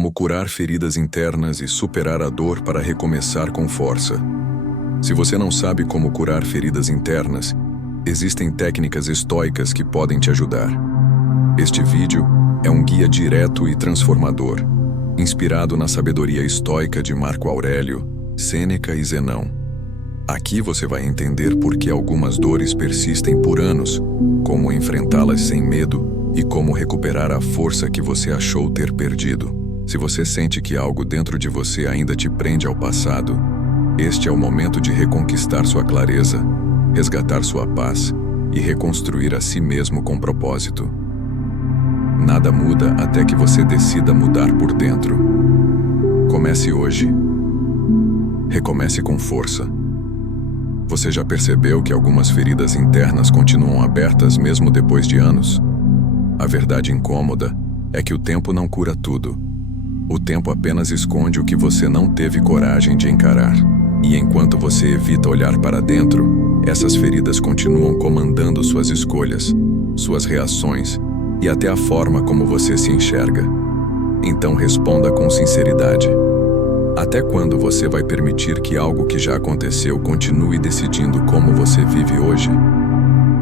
como curar feridas internas e superar a dor para recomeçar com força. Se você não sabe como curar feridas internas, existem técnicas estoicas que podem te ajudar. Este vídeo é um guia direto e transformador, inspirado na sabedoria estoica de Marco Aurélio, Sêneca e Zenão. Aqui você vai entender por que algumas dores persistem por anos, como enfrentá-las sem medo e como recuperar a força que você achou ter perdido. Se você sente que algo dentro de você ainda te prende ao passado, este é o momento de reconquistar sua clareza, resgatar sua paz e reconstruir a si mesmo com propósito. Nada muda até que você decida mudar por dentro. Comece hoje. Recomece com força. Você já percebeu que algumas feridas internas continuam abertas mesmo depois de anos? A verdade incômoda é que o tempo não cura tudo. O tempo apenas esconde o que você não teve coragem de encarar. E enquanto você evita olhar para dentro, essas feridas continuam comandando suas escolhas, suas reações e até a forma como você se enxerga. Então responda com sinceridade. Até quando você vai permitir que algo que já aconteceu continue decidindo como você vive hoje?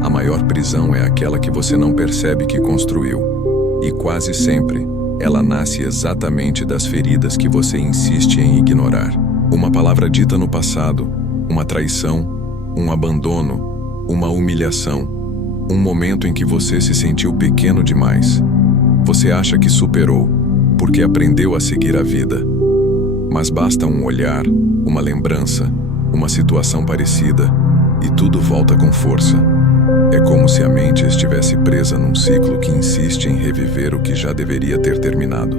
A maior prisão é aquela que você não percebe que construiu. E quase sempre, ela nasce exatamente das feridas que você insiste em ignorar. Uma palavra dita no passado, uma traição, um abandono, uma humilhação, um momento em que você se sentiu pequeno demais. Você acha que superou, porque aprendeu a seguir a vida. Mas basta um olhar, uma lembrança, uma situação parecida, e tudo volta com força. É como se a mente estivesse presa num ciclo que insiste em reviver o que já deveria ter terminado.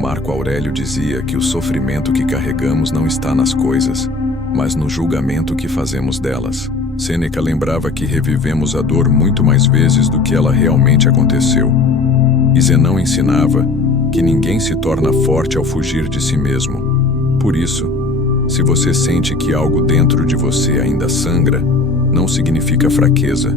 Marco Aurélio dizia que o sofrimento que carregamos não está nas coisas, mas no julgamento que fazemos delas. Sêneca lembrava que revivemos a dor muito mais vezes do que ela realmente aconteceu. E Zenão ensinava que ninguém se torna forte ao fugir de si mesmo. Por isso, se você sente que algo dentro de você ainda sangra, não significa fraqueza.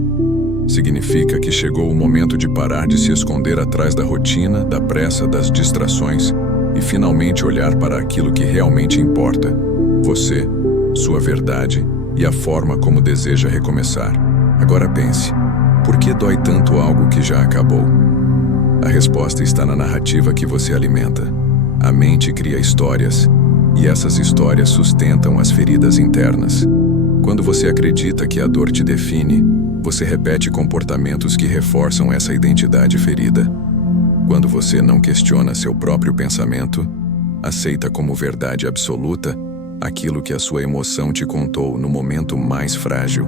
Significa que chegou o momento de parar de se esconder atrás da rotina, da pressa, das distrações e finalmente olhar para aquilo que realmente importa: você, sua verdade e a forma como deseja recomeçar. Agora pense, por que dói tanto algo que já acabou? A resposta está na narrativa que você alimenta. A mente cria histórias, e essas histórias sustentam as feridas internas. Quando você acredita que a dor te define, você repete comportamentos que reforçam essa identidade ferida. Quando você não questiona seu próprio pensamento, aceita como verdade absoluta aquilo que a sua emoção te contou no momento mais frágil.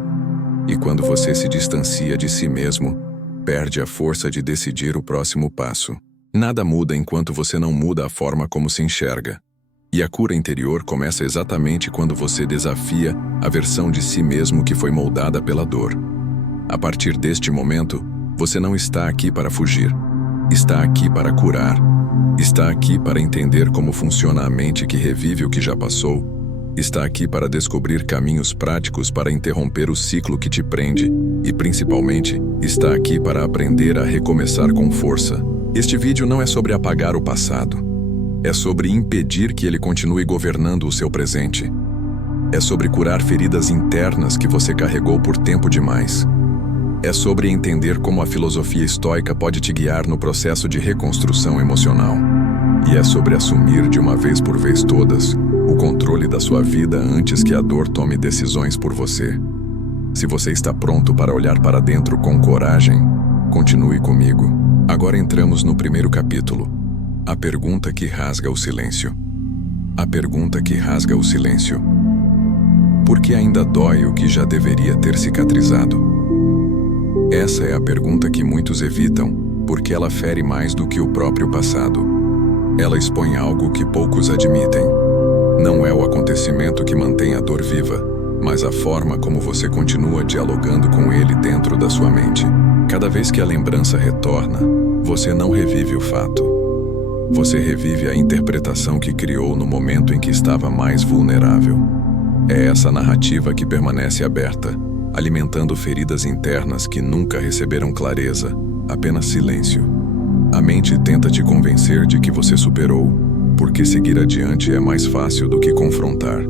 E quando você se distancia de si mesmo, perde a força de decidir o próximo passo. Nada muda enquanto você não muda a forma como se enxerga. E a cura interior começa exatamente quando você desafia a versão de si mesmo que foi moldada pela dor. A partir deste momento, você não está aqui para fugir. Está aqui para curar. Está aqui para entender como funciona a mente que revive o que já passou. Está aqui para descobrir caminhos práticos para interromper o ciclo que te prende. E, principalmente, está aqui para aprender a recomeçar com força. Este vídeo não é sobre apagar o passado. É sobre impedir que ele continue governando o seu presente. É sobre curar feridas internas que você carregou por tempo demais. É sobre entender como a filosofia estoica pode te guiar no processo de reconstrução emocional. E é sobre assumir de uma vez por vez todas o controle da sua vida antes que a dor tome decisões por você. Se você está pronto para olhar para dentro com coragem, continue comigo. Agora entramos no primeiro capítulo. A pergunta que rasga o silêncio. A pergunta que rasga o silêncio. Por que ainda dói o que já deveria ter cicatrizado? Essa é a pergunta que muitos evitam, porque ela fere mais do que o próprio passado. Ela expõe algo que poucos admitem. Não é o acontecimento que mantém a dor viva, mas a forma como você continua dialogando com ele dentro da sua mente. Cada vez que a lembrança retorna, você não revive o fato. Você revive a interpretação que criou no momento em que estava mais vulnerável. É essa narrativa que permanece aberta, alimentando feridas internas que nunca receberam clareza, apenas silêncio. A mente tenta te convencer de que você superou, porque seguir adiante é mais fácil do que confrontar.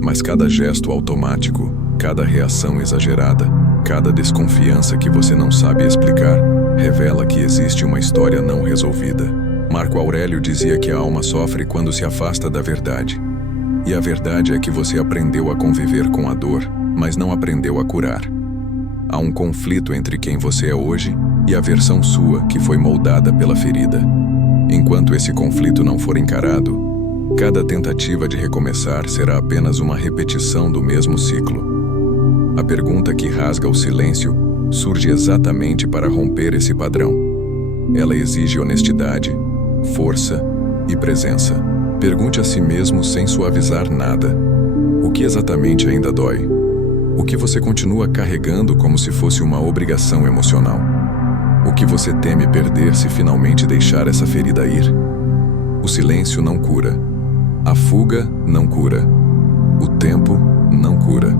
Mas cada gesto automático, cada reação exagerada, cada desconfiança que você não sabe explicar, revela que existe uma história não resolvida. Marco Aurélio dizia que a alma sofre quando se afasta da verdade. E a verdade é que você aprendeu a conviver com a dor, mas não aprendeu a curar. Há um conflito entre quem você é hoje e a versão sua que foi moldada pela ferida. Enquanto esse conflito não for encarado, cada tentativa de recomeçar será apenas uma repetição do mesmo ciclo. A pergunta que rasga o silêncio surge exatamente para romper esse padrão. Ela exige honestidade, força e presença. Pergunte a si mesmo sem suavizar nada. O que exatamente ainda dói? O que você continua carregando como se fosse uma obrigação emocional? O que você teme perder se finalmente deixar essa ferida ir? O silêncio não cura. A fuga não cura. O tempo não cura.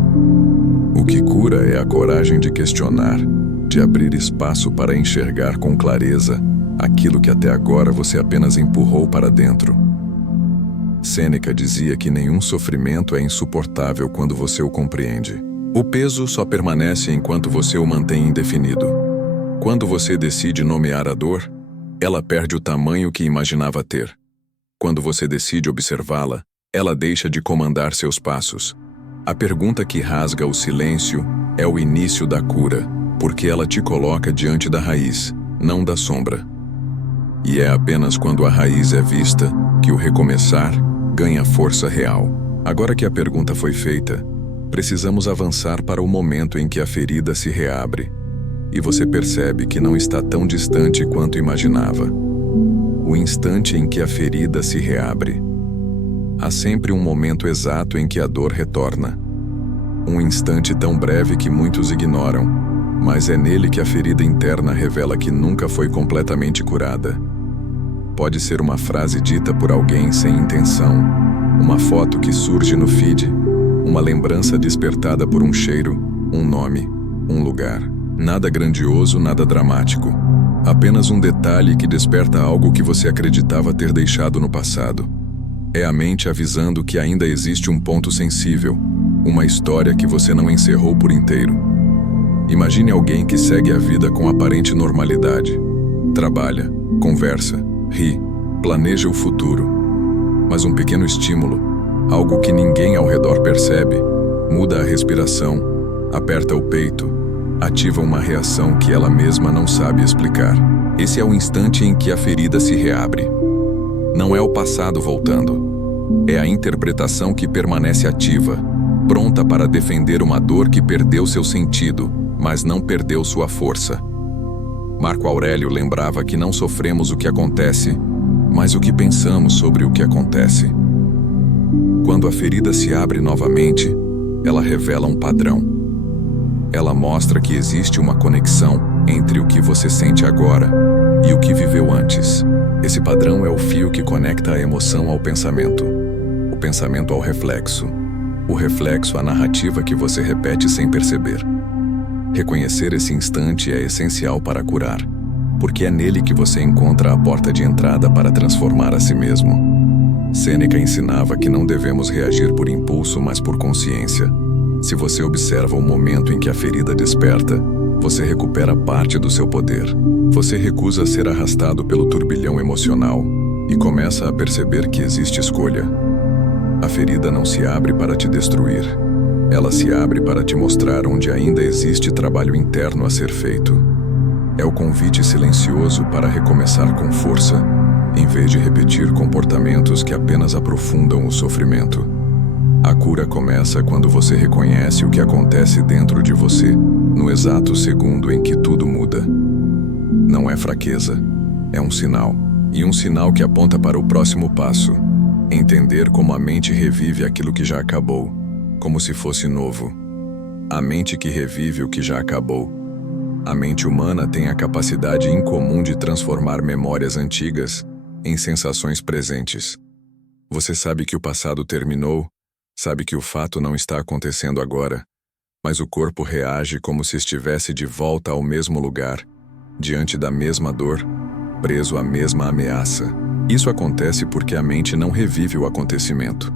O que cura é a coragem de questionar, de abrir espaço para enxergar com clareza aquilo que até agora você apenas empurrou para dentro. Sêneca dizia que nenhum sofrimento é insuportável quando você o compreende. O peso só permanece enquanto você o mantém indefinido. Quando você decide nomear a dor, ela perde o tamanho que imaginava ter. Quando você decide observá-la, ela deixa de comandar seus passos. A pergunta que rasga o silêncio é o início da cura, porque ela te coloca diante da raiz, não da sombra. E é apenas quando a raiz é vista que o recomeçar ganha força real. Agora que a pergunta foi feita, precisamos avançar para o momento em que a ferida se reabre, e você percebe que não está tão distante quanto imaginava. O instante em que a ferida se reabre. Há sempre um momento exato em que a dor retorna. Um instante tão breve que muitos ignoram, mas é nele que a ferida interna revela que nunca foi completamente curada. Pode ser uma frase dita por alguém sem intenção, uma foto que surge no feed, uma lembrança despertada por um cheiro, um nome, um lugar. Nada grandioso, nada dramático. Apenas um detalhe que desperta algo que você acreditava ter deixado no passado. É a mente avisando que ainda existe um ponto sensível, uma história que você não encerrou por inteiro. Imagine alguém que segue a vida com aparente normalidade. Trabalha, conversa, ri, planeja o futuro. Mas um pequeno estímulo, algo que ninguém ao redor percebe, muda a respiração, aperta o peito, ativa uma reação que ela mesma não sabe explicar. Esse é o instante em que a ferida se reabre. Não é o passado voltando. É a interpretação que permanece ativa, pronta para defender uma dor que perdeu seu sentido, mas não perdeu sua força. Marco Aurélio lembrava que não sofremos o que acontece, mas o que pensamos sobre o que acontece. Quando a ferida se abre novamente, ela revela um padrão. Ela mostra que existe uma conexão entre o que você sente agora e o que viveu antes. Esse padrão é o fio que conecta a emoção ao pensamento, o pensamento ao reflexo, o reflexo à narrativa que você repete sem perceber. Reconhecer esse instante é essencial para curar, porque é nele que você encontra a porta de entrada para transformar a si mesmo. Sêneca ensinava que não devemos reagir por impulso, mas por consciência. Se você observa o momento em que a ferida desperta, você recupera parte do seu poder. Você recusa ser arrastado pelo turbilhão emocional e começa a perceber que existe escolha. A ferida não se abre para te destruir. Ela se abre para te mostrar onde ainda existe trabalho interno a ser feito. É o convite silencioso para recomeçar com força, em vez de repetir comportamentos que apenas aprofundam o sofrimento. A cura começa quando você reconhece o que acontece dentro de você, no exato segundo em que tudo muda. Não é fraqueza, é um sinal. E um sinal que aponta para o próximo passo. Entender como a mente revive aquilo que já acabou, como se fosse novo. A mente que revive o que já acabou. A mente humana tem a capacidade incomum de transformar memórias antigas em sensações presentes. Você sabe que o passado terminou, sabe que o fato não está acontecendo agora, mas o corpo reage como se estivesse de volta ao mesmo lugar, diante da mesma dor. preso à mesma ameaça. Isso acontece porque a mente não revive o acontecimento.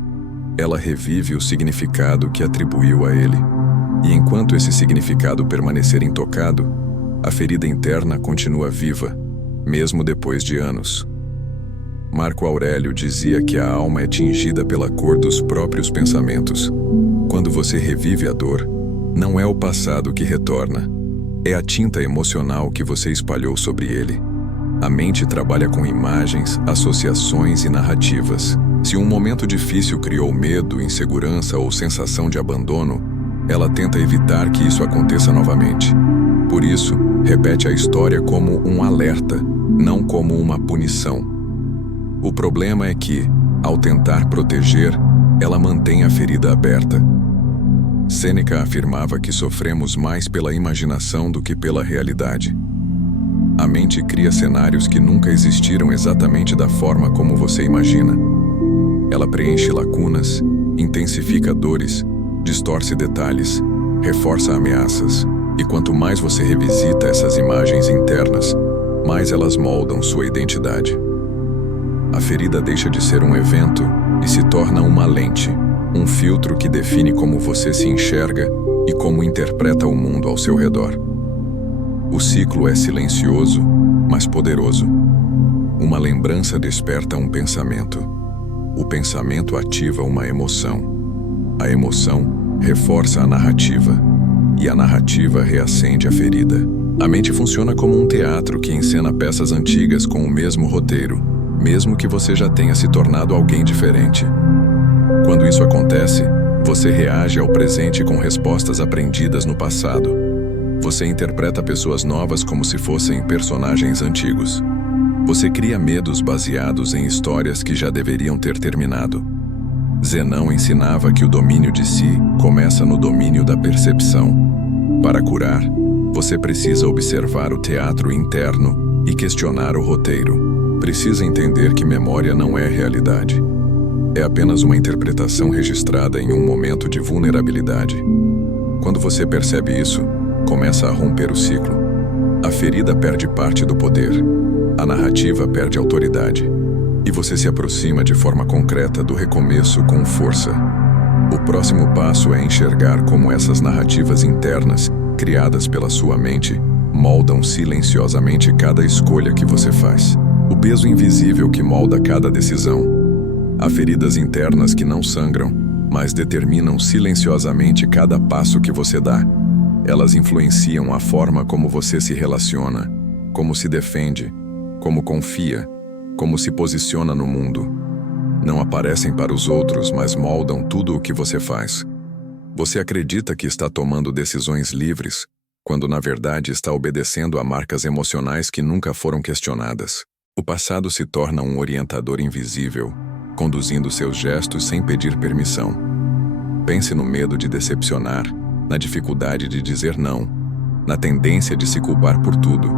Ela revive o significado que atribuiu a ele. E enquanto esse significado permanecer intocado, a ferida interna continua viva, mesmo depois de anos. Marco Aurélio dizia que a alma é tingida pela cor dos próprios pensamentos. Quando você revive a dor, não é o passado que retorna, é a tinta emocional que você espalhou sobre ele. A mente trabalha com imagens, associações e narrativas. Se um momento difícil criou medo, insegurança ou sensação de abandono, ela tenta evitar que isso aconteça novamente. Por isso, repete a história como um alerta, não como uma punição. O problema é que, ao tentar proteger, ela mantém a ferida aberta. Sêneca afirmava que sofremos mais pela imaginação do que pela realidade. A mente cria cenários que nunca existiram exatamente da forma como você imagina. Ela preenche lacunas, intensifica dores, distorce detalhes, reforça ameaças, e quanto mais você revisita essas imagens internas, mais elas moldam sua identidade. A ferida deixa de ser um evento e se torna uma lente, um filtro que define como você se enxerga e como interpreta o mundo ao seu redor. O ciclo é silencioso, mas poderoso. Uma lembrança desperta um pensamento. O pensamento ativa uma emoção. A emoção reforça a narrativa. E a narrativa reacende a ferida. A mente funciona como um teatro que encena peças antigas com o mesmo roteiro, mesmo que você já tenha se tornado alguém diferente. Quando isso acontece, você reage ao presente com respostas aprendidas no passado. Você interpreta pessoas novas como se fossem personagens antigos. Você cria medos baseados em histórias que já deveriam ter terminado. Zenão ensinava que o domínio de si começa no domínio da percepção. Para curar, você precisa observar o teatro interno e questionar o roteiro. Precisa entender que memória não é realidade. É apenas uma interpretação registrada em um momento de vulnerabilidade. Quando você percebe isso, começa a romper o ciclo. A ferida perde parte do poder. A narrativa perde autoridade. E você se aproxima de forma concreta do recomeço com força. O próximo passo é enxergar como essas narrativas internas, criadas pela sua mente, moldam silenciosamente cada escolha que você faz. O peso invisível que molda cada decisão. Há feridas internas que não sangram, mas determinam silenciosamente cada passo que você dá. Elas influenciam a forma como você se relaciona, como se defende, como confia, como se posiciona no mundo. Não aparecem para os outros, mas moldam tudo o que você faz. Você acredita que está tomando decisões livres, quando na verdade está obedecendo a marcas emocionais que nunca foram questionadas. O passado se torna um orientador invisível, conduzindo seus gestos sem pedir permissão. Pense no medo de decepcionar, na dificuldade de dizer não, na tendência de se culpar por tudo,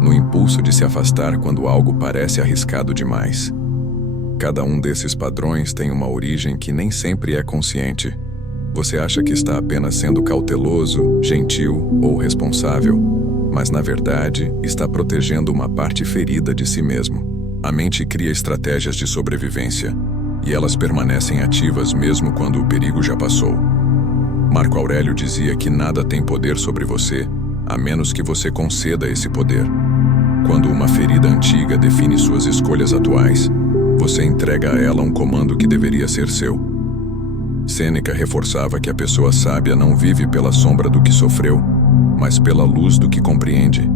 no impulso de se afastar quando algo parece arriscado demais. Cada um desses padrões tem uma origem que nem sempre é consciente. Você acha que está apenas sendo cauteloso, gentil ou responsável, mas na verdade está protegendo uma parte ferida de si mesmo. A mente cria estratégias de sobrevivência, e elas permanecem ativas mesmo quando o perigo já passou. Marco Aurélio dizia que nada tem poder sobre você, a menos que você conceda esse poder. Quando uma ferida antiga define suas escolhas atuais, você entrega a ela um comando que deveria ser seu. Sêneca reforçava que a pessoa sábia não vive pela sombra do que sofreu, mas pela luz do que compreende.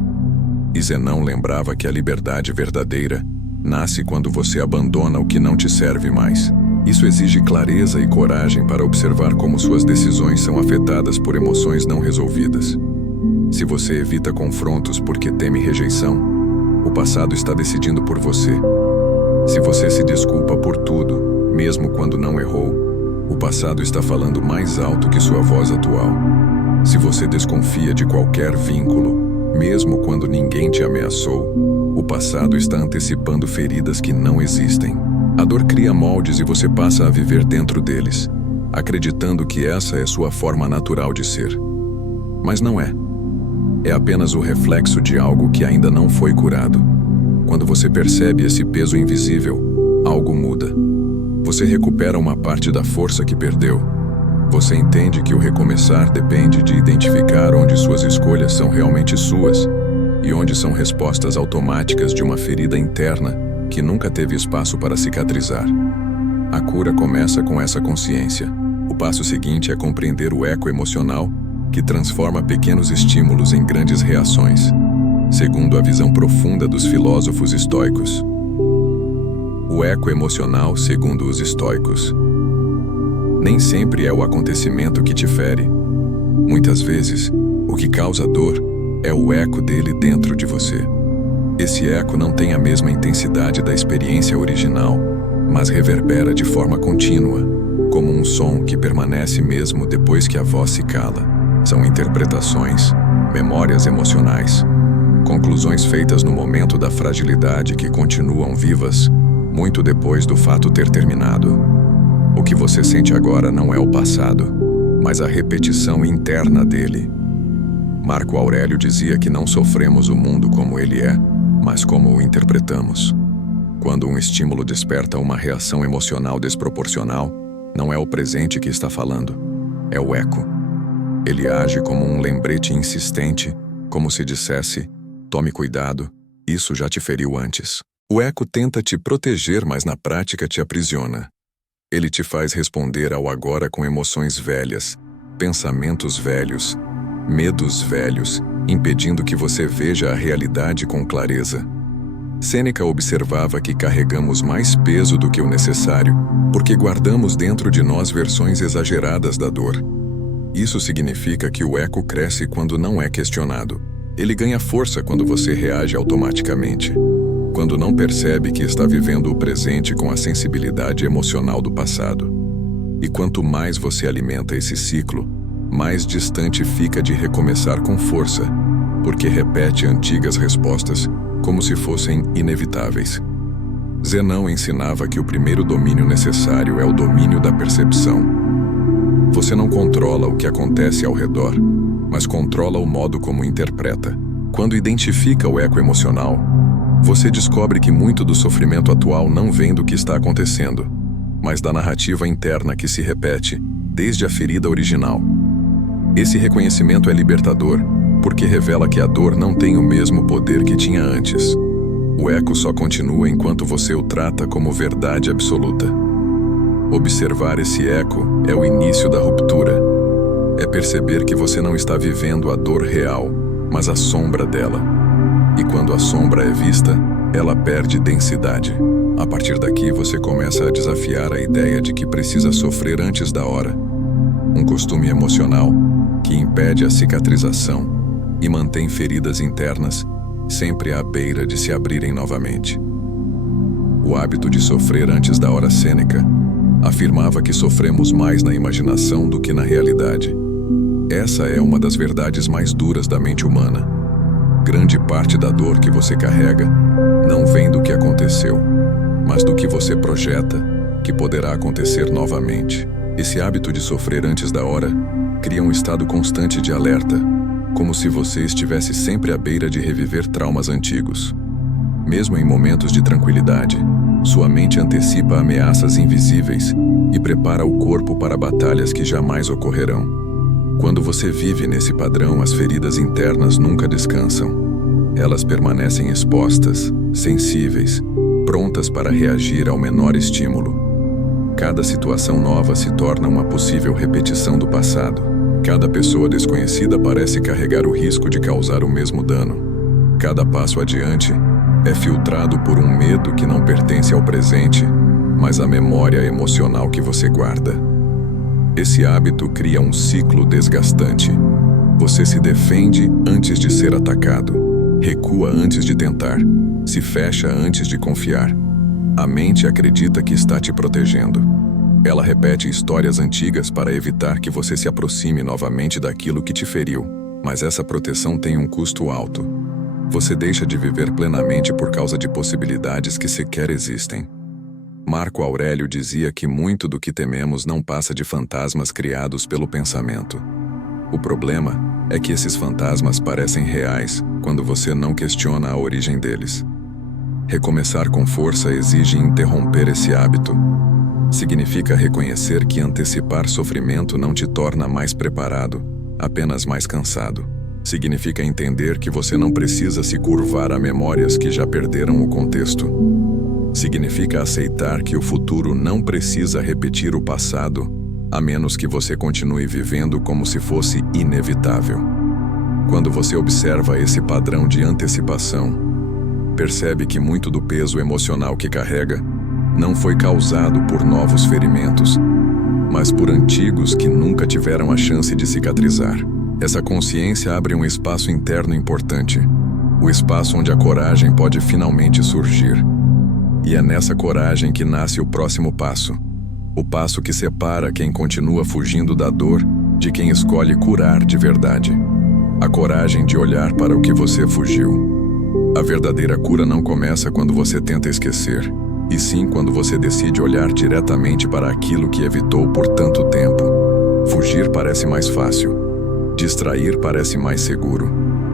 E Zenão lembrava que a liberdade verdadeira nasce quando você abandona o que não te serve mais. Isso exige clareza e coragem para observar como suas decisões são afetadas por emoções não resolvidas. Se você evita confrontos porque teme rejeição, o passado está decidindo por você. Se você se desculpa por tudo, mesmo quando não errou, o passado está falando mais alto que sua voz atual. Se você desconfia de qualquer vínculo, mesmo quando ninguém te ameaçou, o passado está antecipando feridas que não existem. A dor cria moldes e você passa a viver dentro deles, acreditando que essa é sua forma natural de ser. Mas não é. É apenas o reflexo de algo que ainda não foi curado. Quando você percebe esse peso invisível, algo muda. Você recupera uma parte da força que perdeu. Você entende que o recomeçar depende de identificar onde suas escolhas são realmente suas e onde são respostas automáticas de uma ferida interna que nunca teve espaço para cicatrizar. A cura começa com essa consciência. O passo seguinte é compreender o eco emocional, que transforma pequenos estímulos em grandes reações, segundo a visão profunda dos filósofos estoicos. O eco emocional, segundo os estoicos, nem sempre é o acontecimento que te fere. Muitas vezes, o que causa dor é o eco dele dentro de você. Esse eco não tem a mesma intensidade da experiência original, mas reverbera de forma contínua, como um som que permanece mesmo depois que a voz se cala. São interpretações, memórias emocionais, conclusões feitas no momento da fragilidade que continuam vivas, muito depois do fato ter terminado. O que você sente agora não é o passado, mas a repetição interna dele. Marco Aurélio dizia que não sofremos o mundo como ele é, mas como o interpretamos. Quando um estímulo desperta uma reação emocional desproporcional, não é o presente que está falando, é o eco. Ele age como um lembrete insistente, como se dissesse: tome cuidado, isso já te feriu antes. O eco tenta te proteger, mas na prática te aprisiona. Ele te faz responder ao agora com emoções velhas, pensamentos velhos, medos velhos, impedindo que você veja a realidade com clareza. Sêneca observava que carregamos mais peso do que o necessário, porque guardamos dentro de nós versões exageradas da dor. Isso significa que o eco cresce quando não é questionado. Ele ganha força quando você reage automaticamente, quando não percebe que está vivendo o presente com a sensibilidade emocional do passado. E quanto mais você alimenta esse ciclo, mais distante fica de recomeçar com força, porque repete antigas respostas como se fossem inevitáveis. Zenão ensinava que o primeiro domínio necessário é o domínio da percepção. Você não controla o que acontece ao redor, mas controla o modo como interpreta. Quando identifica o eco emocional, você descobre que muito do sofrimento atual não vem do que está acontecendo, mas da narrativa interna que se repete desde a ferida original. Esse reconhecimento é libertador, porque revela que a dor não tem o mesmo poder que tinha antes. O eco só continua enquanto você o trata como verdade absoluta. Observar esse eco é o início da ruptura. É perceber que você não está vivendo a dor real, mas a sombra dela. E quando a sombra é vista, ela perde densidade. A partir daqui você começa a desafiar a ideia de que precisa sofrer antes da hora. Um costume emocional que impede a cicatrização e mantém feridas internas sempre à beira de se abrirem novamente. O hábito de sofrer antes da hora Sêneca afirmava que sofremos mais na imaginação do que na realidade. Essa é uma das verdades mais duras da mente humana. Grande parte da dor que você carrega não vem do que aconteceu, mas do que você projeta que poderá acontecer novamente. Esse hábito de sofrer antes da hora cria um estado constante de alerta, como se você estivesse sempre à beira de reviver traumas antigos. Mesmo em momentos de tranquilidade, sua mente antecipa ameaças invisíveis e prepara o corpo para batalhas que jamais ocorrerão. Quando você vive nesse padrão, as feridas internas nunca descansam. Elas permanecem expostas, sensíveis, prontas para reagir ao menor estímulo. Cada situação nova se torna uma possível repetição do passado. Cada pessoa desconhecida parece carregar o risco de causar o mesmo dano. Cada passo adiante é filtrado por um medo que não pertence ao presente, mas à memória emocional que você guarda. Esse hábito cria um ciclo desgastante. Você se defende antes de ser atacado, recua antes de tentar, se fecha antes de confiar. A mente acredita que está te protegendo. Ela repete histórias antigas para evitar que você se aproxime novamente daquilo que te feriu. Mas essa proteção tem um custo alto. Você deixa de viver plenamente por causa de possibilidades que sequer existem. Marco Aurélio dizia que muito do que tememos não passa de fantasmas criados pelo pensamento. O problema é que esses fantasmas parecem reais quando você não questiona a origem deles. Recomeçar com força exige interromper esse hábito. Significa reconhecer que antecipar sofrimento não te torna mais preparado, apenas mais cansado. Significa entender que você não precisa se curvar a memórias que já perderam o contexto. Significa aceitar que o futuro não precisa repetir o passado, a menos que você continue vivendo como se fosse inevitável. Quando você observa esse padrão de antecipação, percebe que muito do peso emocional que carrega não foi causado por novos ferimentos, mas por antigos que nunca tiveram a chance de cicatrizar. Essa consciência abre um espaço interno importante, o espaço onde a coragem pode finalmente surgir. E é nessa coragem que nasce o próximo passo, o passo que separa quem continua fugindo da dor de quem escolhe curar de verdade. A coragem de olhar para o que você fugiu. A verdadeira cura não começa quando você tenta esquecer, e sim quando você decide olhar diretamente para aquilo que evitou por tanto tempo. Fugir parece mais fácil. Distrair parece mais seguro.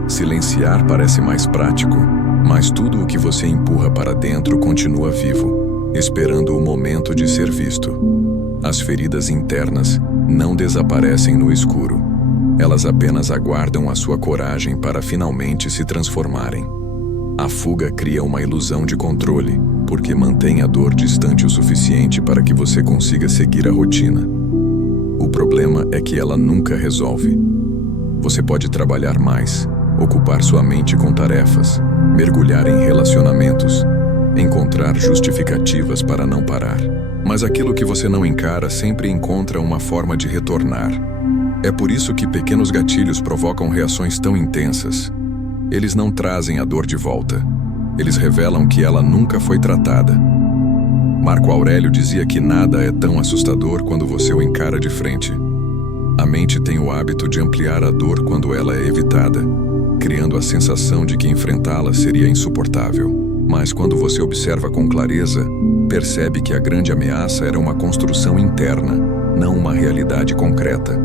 Silenciar parece mais prático. Mas tudo o que você empurra para dentro continua vivo, esperando o momento de ser visto. As feridas internas não desaparecem no escuro. Elas apenas aguardam a sua coragem para finalmente se transformarem. A fuga cria uma ilusão de controle, porque mantém a dor distante o suficiente para que você consiga seguir a rotina. O problema é que ela nunca resolve. Você pode trabalhar mais, ocupar sua mente com tarefas, mergulhar em relacionamentos, encontrar justificativas para não parar. Mas aquilo que você não encara sempre encontra uma forma de retornar. É por isso que pequenos gatilhos provocam reações tão intensas. Eles não trazem a dor de volta. Eles revelam que ela nunca foi tratada. Marco Aurélio dizia que nada é tão assustador quando você o encara de frente. A mente tem o hábito de ampliar a dor quando ela é evitada, criando a sensação de que enfrentá-la seria insuportável. Mas quando você observa com clareza, percebe que a grande ameaça era uma construção interna, não uma realidade concreta.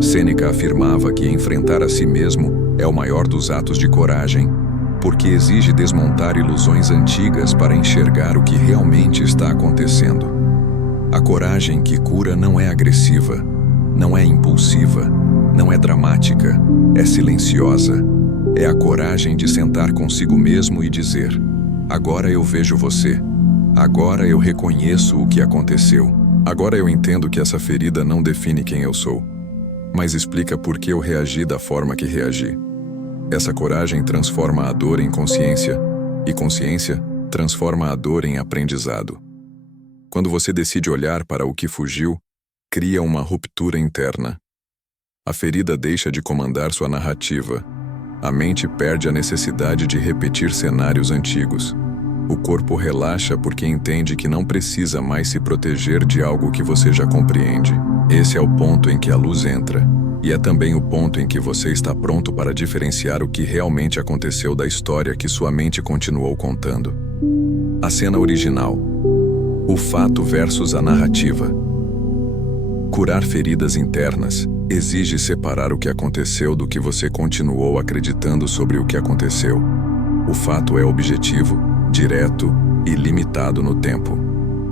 Sêneca afirmava que enfrentar a si mesmo é o maior dos atos de coragem, porque exige desmontar ilusões antigas para enxergar o que realmente está acontecendo. A coragem que cura não é agressiva, não é impulsiva, não é dramática, é silenciosa. É a coragem de sentar consigo mesmo e dizer: agora eu vejo você. Agora eu reconheço o que aconteceu. Agora eu entendo que essa ferida não define quem eu sou, mas explica por que eu reagi da forma que reagi. Essa coragem transforma a dor em consciência, e consciência transforma a dor em aprendizado. Quando você decide olhar para o que fugiu, cria uma ruptura interna. A ferida deixa de comandar sua narrativa. A mente perde a necessidade de repetir cenários antigos. O corpo relaxa porque entende que não precisa mais se proteger de algo que você já compreende. Esse é o ponto em que a luz entra, e é também o ponto em que você está pronto para diferenciar o que realmente aconteceu da história que sua mente continuou contando. A cena original. O fato versus a narrativa. Curar feridas internas exige separar o que aconteceu do que você continuou acreditando sobre o que aconteceu. O fato é objetivo, direto e limitado no tempo.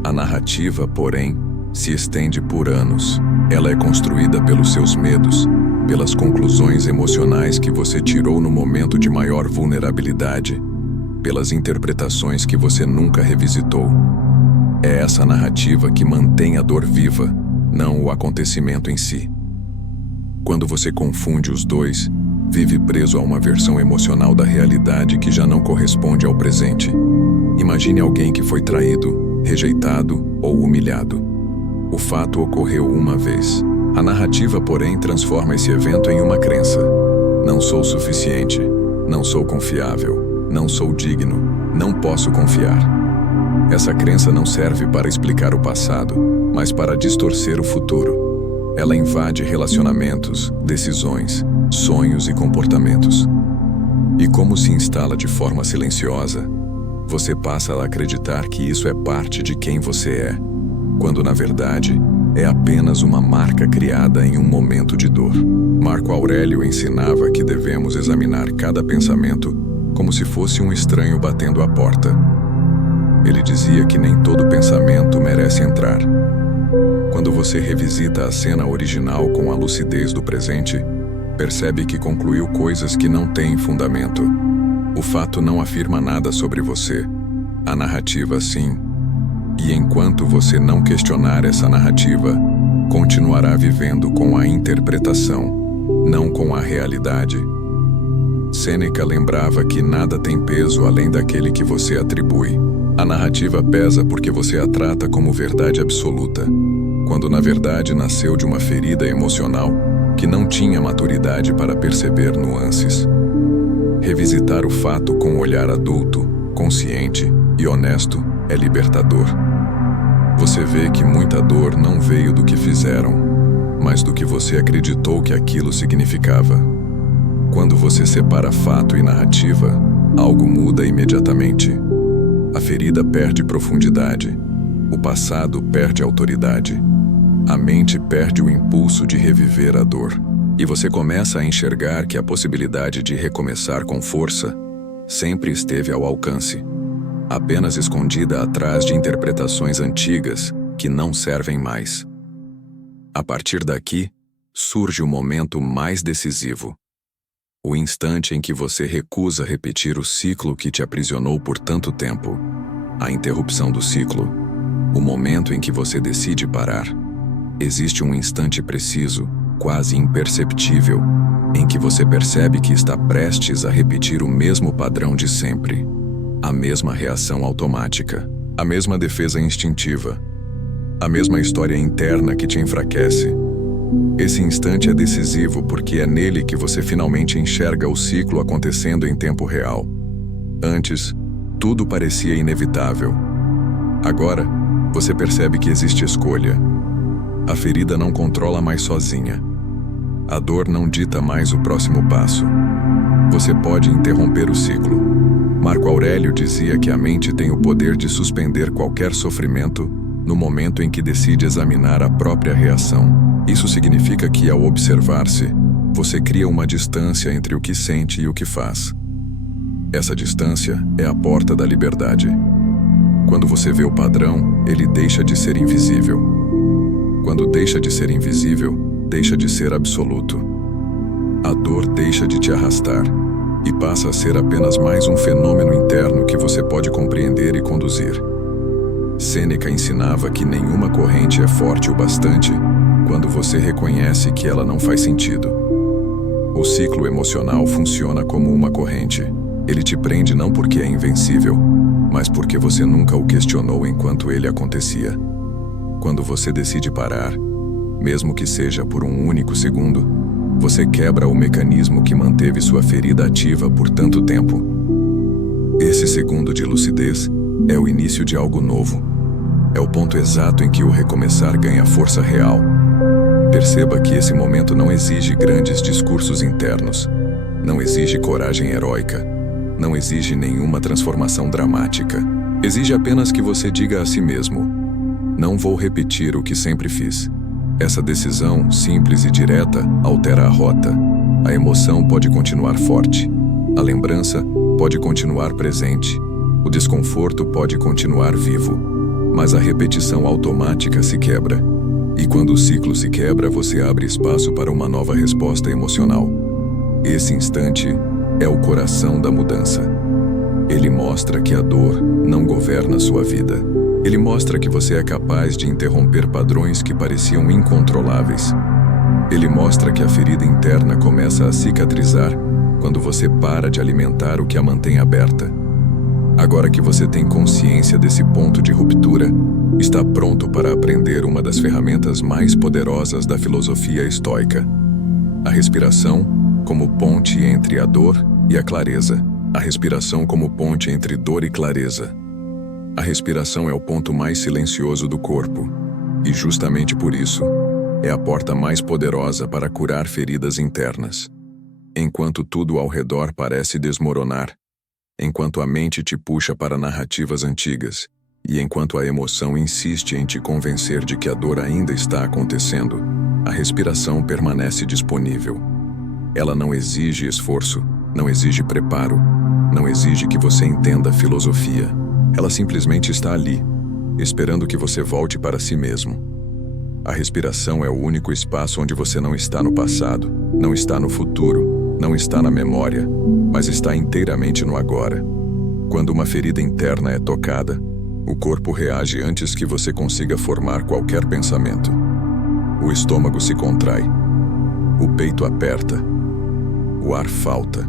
A narrativa, porém, se estende por anos. Ela é construída pelos seus medos, pelas conclusões emocionais que você tirou no momento de maior vulnerabilidade, pelas interpretações que você nunca revisitou. É essa narrativa que mantém a dor viva, não o acontecimento em si. Quando você confunde os dois, vive preso a uma versão emocional da realidade que já não corresponde ao presente. Imagine alguém que foi traído, rejeitado ou humilhado. O fato ocorreu uma vez. A narrativa, porém, transforma esse evento em uma crença. Não sou suficiente, não sou confiável, não sou digno, não posso confiar. Essa crença não serve para explicar o passado, mas para distorcer o futuro. Ela invade relacionamentos, decisões, sonhos e comportamentos. E como se instala de forma silenciosa, você passa a acreditar que isso é parte de quem você é, quando na verdade é apenas uma marca criada em um momento de dor. Marco Aurélio ensinava que devemos examinar cada pensamento como se fosse um estranho batendo à porta. Ele dizia que nem todo pensamento merece entrar. Quando você revisita a cena original com a lucidez do presente, percebe que concluiu coisas que não têm fundamento. O fato não afirma nada sobre você. A narrativa, sim. E enquanto você não questionar essa narrativa, continuará vivendo com a interpretação, não com a realidade. Sêneca lembrava que nada tem peso além daquele que você atribui. A narrativa pesa porque você a trata como verdade absoluta, quando na verdade nasceu de uma ferida emocional que não tinha maturidade para perceber nuances. Revisitar o fato com um olhar adulto, consciente e honesto é libertador. Você vê que muita dor não veio do que fizeram, mas do que você acreditou que aquilo significava. Quando você separa fato e narrativa, algo muda imediatamente. A ferida perde profundidade, o passado perde autoridade, a mente perde o impulso de reviver a dor, e você começa a enxergar que a possibilidade de recomeçar com força sempre esteve ao alcance, apenas escondida atrás de interpretações antigas que não servem mais. A partir daqui, surge o momento mais decisivo. O instante em que você recusa repetir o ciclo que te aprisionou por tanto tempo. A interrupção do ciclo. O momento em que você decide parar. Existe um instante preciso, quase imperceptível, em que você percebe que está prestes a repetir o mesmo padrão de sempre. A mesma reação automática. A mesma defesa instintiva. A mesma história interna que te enfraquece. Esse instante é decisivo porque é nele que você finalmente enxerga o ciclo acontecendo em tempo real. Antes, tudo parecia inevitável. Agora, você percebe que existe escolha. A ferida não controla mais sozinha. A dor não dita mais o próximo passo. Você pode interromper o ciclo. Marco Aurélio dizia que a mente tem o poder de suspender qualquer sofrimento no momento em que decide examinar a própria reação. Isso significa que, ao observar-se, você cria uma distância entre o que sente e o que faz. Essa distância é a porta da liberdade. Quando você vê o padrão, ele deixa de ser invisível. Quando deixa de ser invisível, deixa de ser absoluto. A dor deixa de te arrastar e passa a ser apenas mais um fenômeno interno que você pode compreender e conduzir. Sêneca ensinava que nenhuma corrente é forte o bastante quando você reconhece que ela não faz sentido. O ciclo emocional funciona como uma corrente. Ele te prende não porque é invencível, mas porque você nunca o questionou enquanto ele acontecia. Quando você decide parar, mesmo que seja por um único segundo, você quebra o mecanismo que manteve sua ferida ativa por tanto tempo. Esse segundo de lucidez é o início de algo novo. É o ponto exato em que o recomeçar ganha força real. Perceba que esse momento não exige grandes discursos internos, não exige coragem heróica, não exige nenhuma transformação dramática. Exige apenas que você diga a si mesmo: não vou repetir o que sempre fiz. Essa decisão, simples e direta, altera a rota. A emoção pode continuar forte. A lembrança pode continuar presente. O desconforto pode continuar vivo. Mas a repetição automática se quebra. E quando o ciclo se quebra, você abre espaço para uma nova resposta emocional. Esse instante é o coração da mudança. Ele mostra que a dor não governa sua vida. Ele mostra que você é capaz de interromper padrões que pareciam incontroláveis. Ele mostra que a ferida interna começa a cicatrizar quando você para de alimentar o que a mantém aberta. Agora que você tem consciência desse ponto de ruptura, está pronto para aprender uma das ferramentas mais poderosas da filosofia estoica: a respiração como ponte entre a dor e a clareza. A respiração como ponte entre dor e clareza. A respiração é o ponto mais silencioso do corpo, e justamente por isso, é a porta mais poderosa para curar feridas internas. Enquanto tudo ao redor parece desmoronar, enquanto a mente te puxa para narrativas antigas, e enquanto a emoção insiste em te convencer de que a dor ainda está acontecendo, a respiração permanece disponível. Ela não exige esforço, Não exige preparo, não exige que você entenda filosofia. Ela simplesmente está ali, esperando que você volte para si mesmo. A respiração é o único espaço onde você não está no passado, não está no futuro, não está na memória, mas está inteiramente no agora. Quando uma ferida interna é tocada, o corpo reage antes que você consiga formar qualquer pensamento. O estômago se contrai, o peito aperta, o ar falta.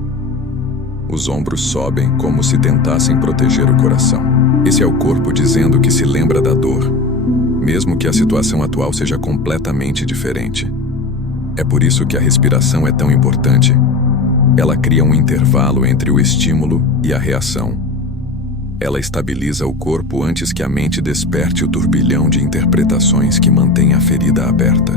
Os ombros sobem como se tentassem proteger o coração. Esse é o corpo dizendo que se lembra da dor, mesmo que a situação atual seja completamente diferente. É por isso que a respiração é tão importante. Ela cria um intervalo entre o estímulo e a reação. Ela estabiliza o corpo antes que a mente desperte o turbilhão de interpretações que mantém a ferida aberta.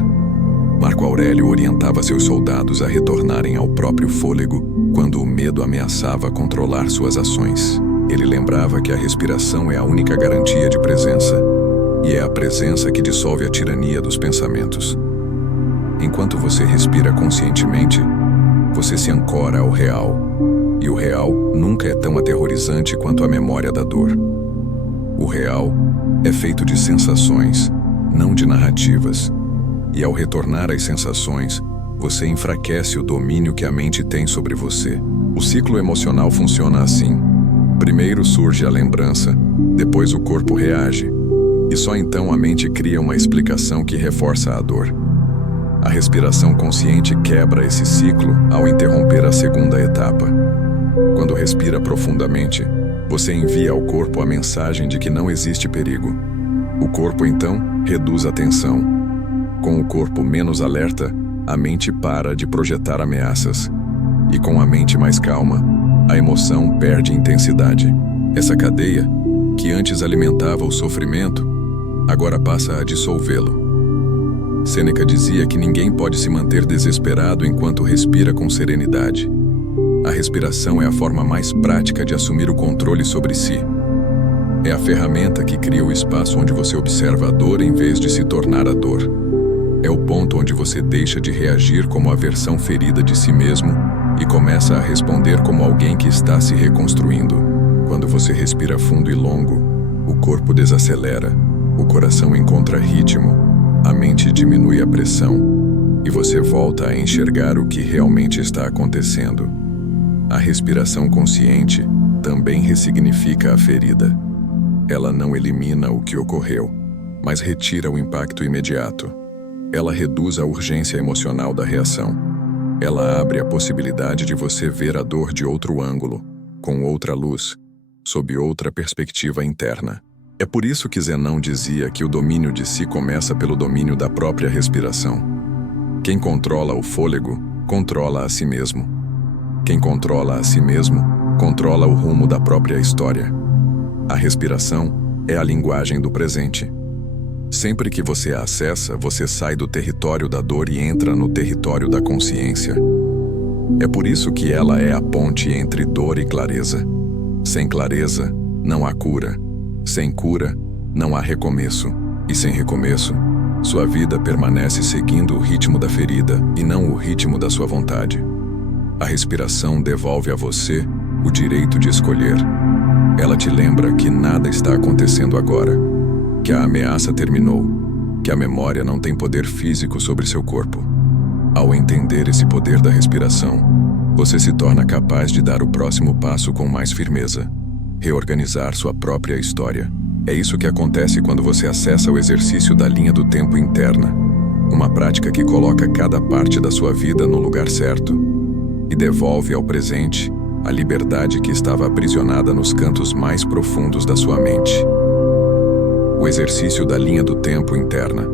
Marco Aurélio orientava seus soldados a retornarem ao próprio fôlego quando o medo ameaçava controlar suas ações. Ele lembrava que a respiração é a única garantia de presença, e é a presença que dissolve a tirania dos pensamentos. Enquanto você respira conscientemente, você se ancora ao real, e o real nunca é tão aterrorizante quanto a memória da dor. O real é feito de sensações, não de narrativas, e ao retornar às sensações, você enfraquece o domínio que a mente tem sobre você. O ciclo emocional funciona assim. Primeiro surge a lembrança, depois o corpo reage, e só então a mente cria uma explicação que reforça a dor. A respiração consciente quebra esse ciclo ao interromper a segunda etapa. Quando respira profundamente, você envia ao corpo a mensagem de que não existe perigo. O corpo, então, reduz a tensão. Com o corpo menos alerta, a mente para de projetar ameaças. E com a mente mais calma, a emoção perde intensidade. Essa cadeia, que antes alimentava o sofrimento, agora passa a dissolvê-lo. Sêneca dizia que ninguém pode se manter desesperado enquanto respira com serenidade. A respiração é a forma mais prática de assumir o controle sobre si. É a ferramenta que cria o espaço onde você observa a dor em vez de se tornar a dor. É o ponto onde você deixa de reagir como a versão ferida de si mesmo e começa a responder como alguém que está se reconstruindo. Quando você respira fundo e longo, o corpo desacelera, o coração encontra ritmo, a mente diminui a pressão e você volta a enxergar o que realmente está acontecendo. A respiração consciente também ressignifica a ferida. Ela não elimina o que ocorreu, mas retira o impacto imediato. Ela reduz a urgência emocional da reação. Ela abre a possibilidade de você ver a dor de outro ângulo, com outra luz, sob outra perspectiva interna. É por isso que Zenão dizia que o domínio de si começa pelo domínio da própria respiração. Quem controla o fôlego, controla a si mesmo. Quem controla a si mesmo, controla o rumo da própria história. A respiração é a linguagem do presente. Sempre que você a acessa, você sai do território da dor e entra no território da consciência. É por isso que ela é a ponte entre dor e clareza. Sem clareza, não há cura. Sem cura, não há recomeço. E sem recomeço, sua vida permanece seguindo o ritmo da ferida e não o ritmo da sua vontade. A respiração devolve a você o direito de escolher. Ela te lembra que nada está acontecendo agora, que a ameaça terminou, que a memória não tem poder físico sobre seu corpo. Ao entender esse poder da respiração, você se torna capaz de dar o próximo passo com mais firmeza, reorganizar sua própria história. É isso que acontece quando você acessa o exercício da linha do tempo interna, uma prática que coloca cada parte da sua vida no lugar certo e devolve ao presente a liberdade que estava aprisionada nos cantos mais profundos da sua mente. O exercício da linha do tempo interna.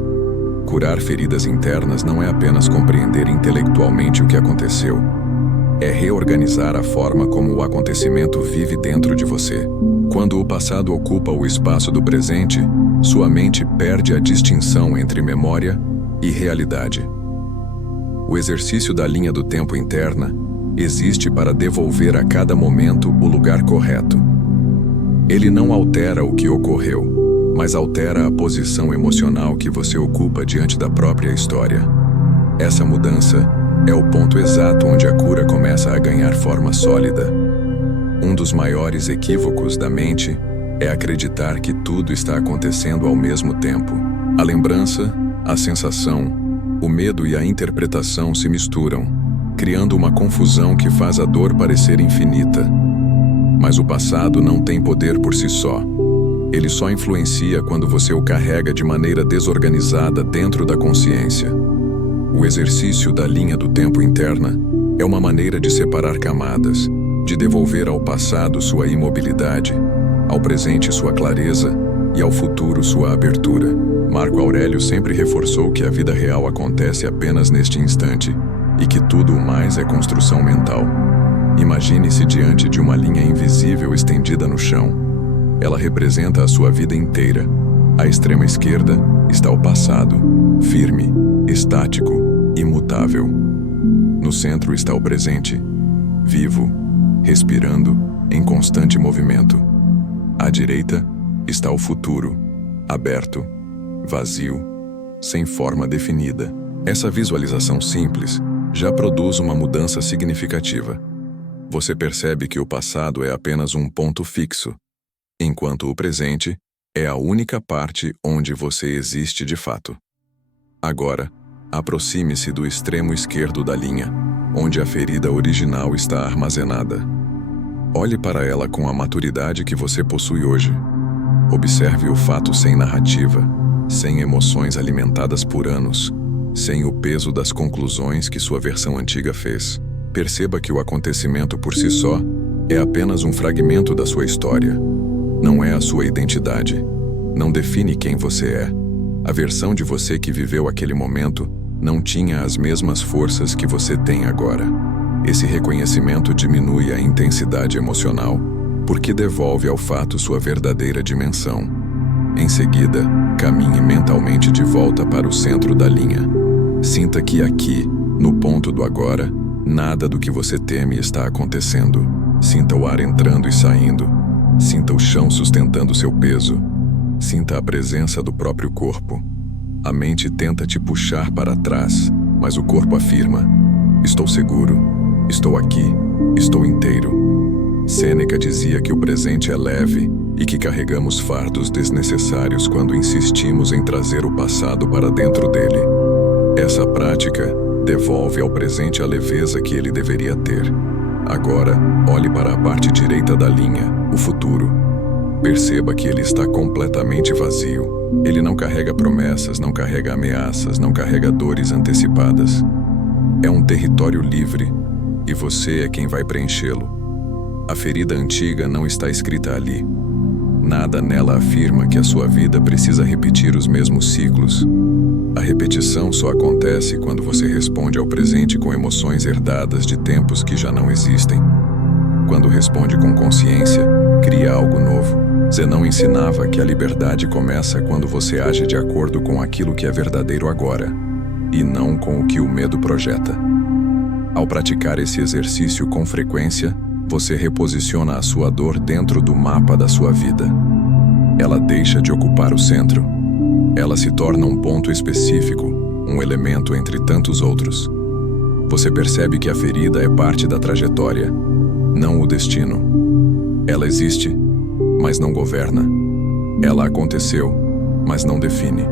Curar feridas internas não é apenas compreender intelectualmente o que aconteceu. É reorganizar a forma como o acontecimento vive dentro de você. Quando o passado ocupa o espaço do presente, sua mente perde a distinção entre memória e realidade. O exercício da linha do tempo interna existe para devolver a cada momento o lugar correto. Ele não altera o que ocorreu, mas altera a posição emocional que você ocupa diante da própria história. Essa mudança É o ponto exato onde a cura começa a ganhar forma sólida. Um dos maiores equívocos da mente é acreditar que tudo está acontecendo ao mesmo tempo. A lembrança, a sensação, o medo e a interpretação se misturam, criando uma confusão que faz a dor parecer infinita. Mas o passado não tem poder por si só. Ele só influencia quando você o carrega de maneira desorganizada dentro da consciência. O exercício da linha do tempo interna é uma maneira de separar camadas, de devolver ao passado sua imobilidade, ao presente sua clareza e ao futuro sua abertura. Marco Aurélio sempre reforçou que a vida real acontece apenas neste instante e que tudo o mais é construção mental. Imagine-se diante de uma linha invisível estendida no chão. Ela representa a sua vida inteira. À extrema esquerda está o passado, firme, estático, imutável. No centro está o presente, vivo, respirando, em constante movimento. À direita está o futuro, aberto, vazio, sem forma definida. Essa visualização simples já produz uma mudança significativa. Você percebe que o passado é apenas um ponto fixo, enquanto o presente é a única parte onde você existe de fato. Agora, aproxime-se do extremo esquerdo da linha, onde a ferida original está armazenada. Olhe para ela com a maturidade que você possui hoje. Observe o fato sem narrativa, sem emoções alimentadas por anos, sem o peso das conclusões que sua versão antiga fez. Perceba que o acontecimento por si só é apenas um fragmento da sua história. Não é a sua identidade. Não define quem você é. A versão de você que viveu aquele momento não tinha as mesmas forças que você tem agora. Esse reconhecimento diminui a intensidade emocional, porque devolve ao fato sua verdadeira dimensão. Em seguida, caminhe mentalmente de volta para o centro da linha. Sinta que aqui, no ponto do agora, nada do que você teme está acontecendo. Sinta o ar entrando e saindo. Sinta o chão sustentando seu peso. Sinta a presença do próprio corpo. A mente tenta te puxar para trás, mas o corpo afirma: estou seguro, estou aqui, estou inteiro. Sêneca dizia que o presente é leve e que carregamos fardos desnecessários quando insistimos em trazer o passado para dentro dele. Essa prática devolve ao presente a leveza que ele deveria ter. Agora, olhe para a parte direita da linha, o futuro. Perceba que ele está completamente vazio. Ele não carrega promessas, não carrega ameaças, não carrega dores antecipadas. É um território livre, e você é quem vai preenchê-lo. A ferida antiga não está escrita ali. Nada nela afirma que a sua vida precisa repetir os mesmos ciclos. A repetição só acontece quando você responde ao presente com emoções herdadas de tempos que já não existem. Quando responde com consciência, cria algo novo. Zenão ensinava que a liberdade começa quando você age de acordo com aquilo que é verdadeiro agora, e não com o que o medo projeta. Ao praticar esse exercício com frequência, você reposiciona a sua dor dentro do mapa da sua vida. Ela deixa de ocupar o centro. Ela se torna um ponto específico, um elemento entre tantos outros. Você percebe que a ferida é parte da trajetória, não o destino. Ela existe, mas não governa. Ela aconteceu, mas não define.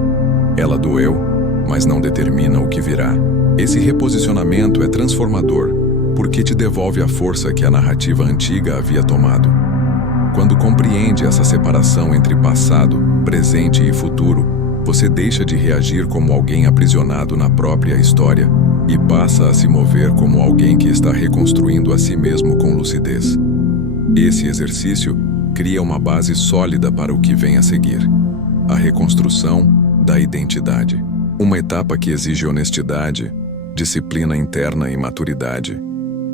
Ela doeu, mas não determina o que virá. Esse reposicionamento é transformador, porque te devolve a força que a narrativa antiga havia tomado. Quando compreende essa separação entre passado, presente e futuro, você deixa de reagir como alguém aprisionado na própria história e passa a se mover como alguém que está reconstruindo a si mesmo com lucidez. Esse exercício cria uma base sólida para o que vem a seguir: a reconstrução da identidade. Uma etapa que exige honestidade, disciplina interna e maturidade,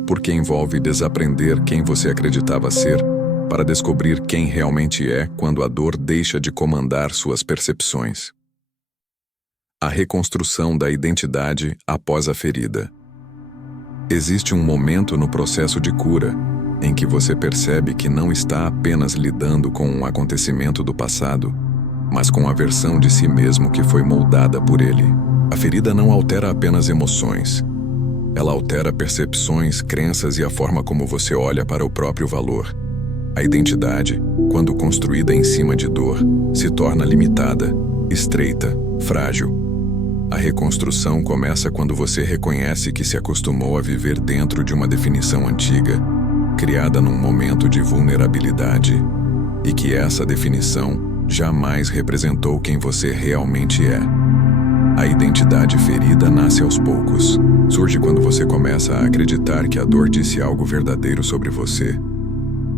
porque envolve desaprender quem você acreditava ser para descobrir quem realmente é quando a dor deixa de comandar suas percepções. A reconstrução da identidade após a ferida. Existe um momento no processo de cura em que você percebe que não está apenas lidando com um acontecimento do passado, mas com a versão de si mesmo que foi moldada por ele. A ferida não altera apenas emoções. Ela altera percepções, crenças e a forma como você olha para o próprio valor. A identidade, quando construída em cima de dor, se torna limitada, estreita, frágil. A reconstrução começa quando você reconhece que se acostumou a viver dentro de uma definição antiga, criada num momento de vulnerabilidade, e que essa definição jamais representou quem você realmente é. A identidade ferida nasce aos poucos. Surge quando você começa a acreditar que a dor disse algo verdadeiro sobre você.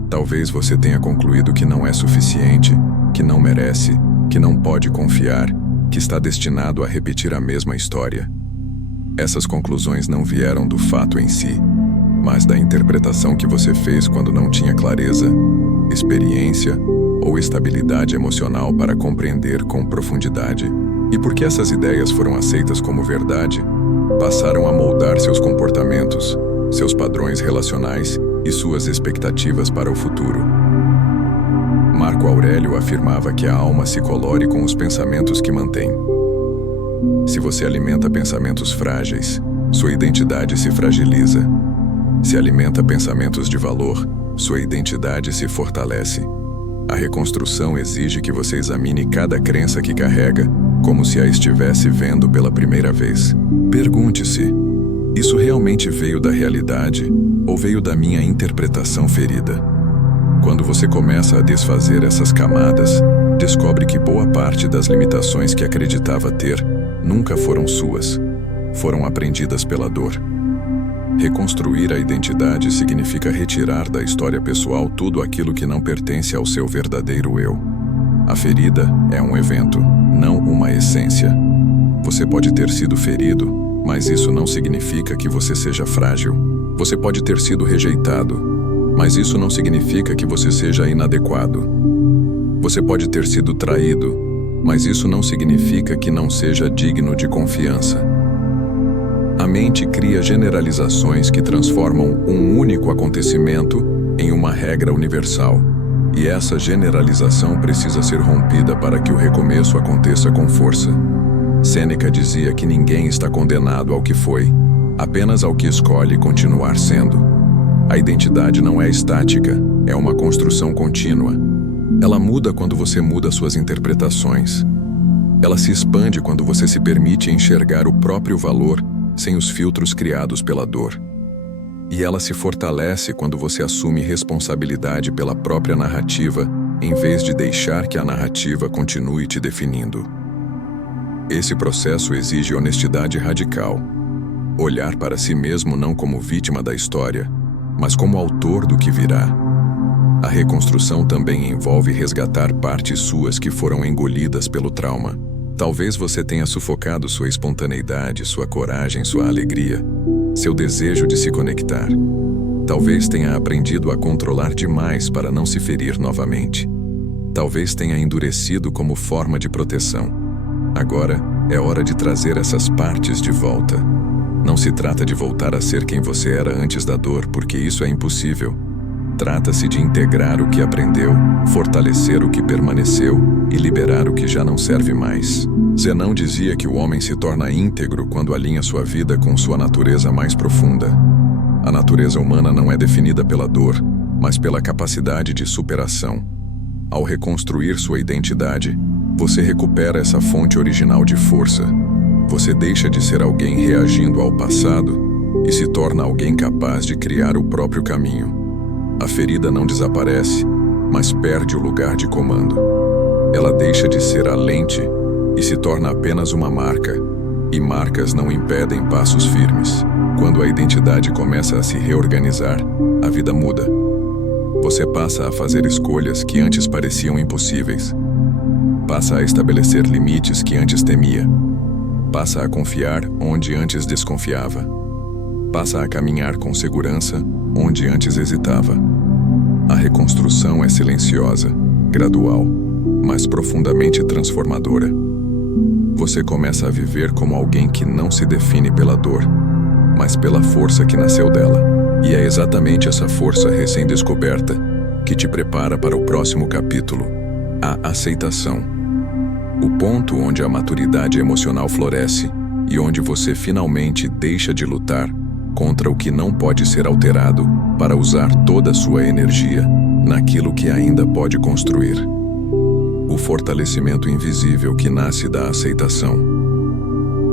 Talvez você tenha concluído que não é suficiente, que não merece, que não pode confiar, que está destinado a repetir a mesma história. Essas conclusões não vieram do fato em si, mas da interpretação que você fez quando não tinha clareza, experiência ou estabilidade emocional para compreender com profundidade. E porque essas ideias foram aceitas como verdade, passaram a moldar seus comportamentos, seus padrões relacionais e suas expectativas para o futuro. Marco Aurélio afirmava que a alma se colore com os pensamentos que mantém. Se você alimenta pensamentos frágeis, sua identidade se fragiliza. Se alimenta pensamentos de valor, sua identidade se fortalece. A reconstrução exige que você examine cada crença que carrega, como se a estivesse vendo pela primeira vez. Pergunte-se: isso realmente veio da realidade ou veio da minha interpretação ferida? Quando você começa a desfazer essas camadas, descobre que boa parte das limitações que acreditava ter nunca foram suas, foram aprendidas pela dor. Reconstruir a identidade significa retirar da história pessoal tudo aquilo que não pertence ao seu verdadeiro eu. A ferida é um evento, não uma essência. Você pode ter sido ferido, mas isso não significa que você seja frágil. Você pode ter sido rejeitado, mas isso não significa que você seja inadequado. Você pode ter sido traído, mas isso não significa que não seja digno de confiança. A mente cria generalizações que transformam um único acontecimento em uma regra universal, e essa generalização precisa ser rompida para que o recomeço aconteça com força. Sêneca dizia que ninguém está condenado ao que foi, apenas ao que escolhe continuar sendo. A identidade não é estática, é uma construção contínua. Ela muda quando você muda suas interpretações. Ela se expande quando você se permite enxergar o próprio valor sem os filtros criados pela dor. E ela se fortalece quando você assume responsabilidade pela própria narrativa, em vez de deixar que a narrativa continue te definindo. Esse processo exige honestidade radical. Olhar para si mesmo não como vítima da história, mas como autor do que virá. A reconstrução também envolve resgatar partes suas que foram engolidas pelo trauma. Talvez você tenha sufocado sua espontaneidade, sua coragem, sua alegria, seu desejo de se conectar. Talvez tenha aprendido a controlar demais para não se ferir novamente. Talvez tenha endurecido como forma de proteção. Agora é hora de trazer essas partes de volta. Não se trata de voltar a ser quem você era antes da dor, porque isso é impossível. Trata-se de integrar o que aprendeu, fortalecer o que permaneceu e liberar o que já não serve mais. Zenão dizia que o homem se torna íntegro quando alinha sua vida com sua natureza mais profunda. A natureza humana não é definida pela dor, mas pela capacidade de superação. Ao reconstruir sua identidade, você recupera essa fonte original de força. Você deixa de ser alguém reagindo ao passado e se torna alguém capaz de criar o próprio caminho. A ferida não desaparece, mas perde o lugar de comando. Ela deixa de ser a lente e se torna apenas uma marca, e marcas não impedem passos firmes. Quando a identidade começa a se reorganizar, a vida muda. Você passa a fazer escolhas que antes pareciam impossíveis. Passa a estabelecer limites que antes temia. Passa a confiar onde antes desconfiava. Passa a caminhar com segurança onde antes hesitava. A reconstrução é silenciosa, gradual, mas profundamente transformadora. Você começa a viver como alguém que não se define pela dor, mas pela força que nasceu dela. E é exatamente essa força recém-descoberta que te prepara para o próximo capítulo, a aceitação. O ponto onde a maturidade emocional floresce e onde você finalmente deixa de lutar contra o que não pode ser alterado, para usar toda a sua energia naquilo que ainda pode construir. O fortalecimento invisível que nasce da aceitação.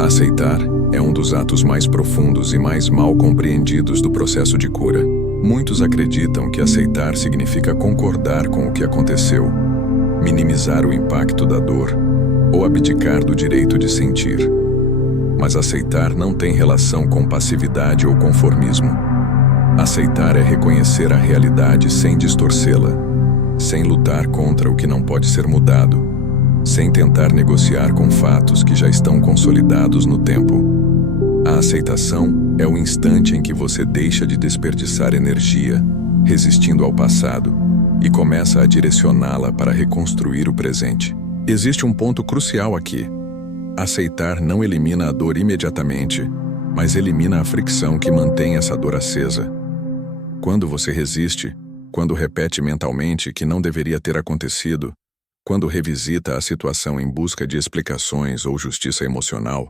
Aceitar é um dos atos mais profundos e mais mal compreendidos do processo de cura. Muitos acreditam que aceitar significa concordar com o que aconteceu, minimizar o impacto da dor ou abdicar do direito de sentir. Mas aceitar não tem relação com passividade ou conformismo. Aceitar é reconhecer a realidade sem distorcê-la, sem lutar contra o que não pode ser mudado, sem tentar negociar com fatos que já estão consolidados no tempo. A aceitação é o instante em que você deixa de desperdiçar energia, resistindo ao passado, e começa a direcioná-la para reconstruir o presente. Existe um ponto crucial aqui. Aceitar não elimina a dor imediatamente, mas elimina a fricção que mantém essa dor acesa. Quando você resiste, quando repete mentalmente que não deveria ter acontecido, quando revisita a situação em busca de explicações ou justiça emocional,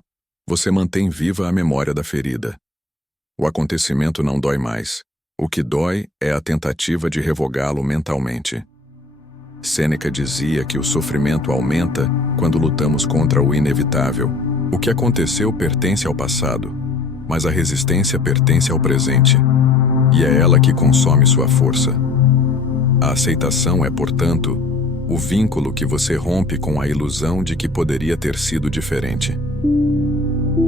você mantém viva a memória da ferida. O acontecimento não dói mais. O que dói é a tentativa de revogá-lo mentalmente. Sêneca dizia que o sofrimento aumenta quando lutamos contra o inevitável. O que aconteceu pertence ao passado, mas a resistência pertence ao presente, e é ela que consome sua força. A aceitação é, portanto, o vínculo que você rompe com a ilusão de que poderia ter sido diferente.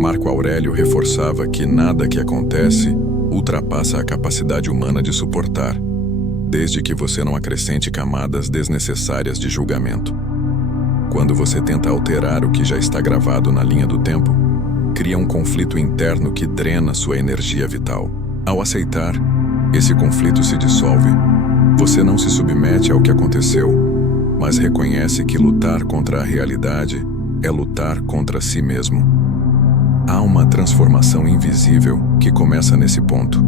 Marco Aurélio reforçava que nada que acontece ultrapassa a capacidade humana de suportar, desde que você não acrescente camadas desnecessárias de julgamento. Quando você tenta alterar o que já está gravado na linha do tempo, cria um conflito interno que drena sua energia vital. Ao aceitar, esse conflito se dissolve. Você não se submete ao que aconteceu, mas reconhece que lutar contra a realidade é lutar contra si mesmo. Há uma transformação invisível que começa nesse ponto.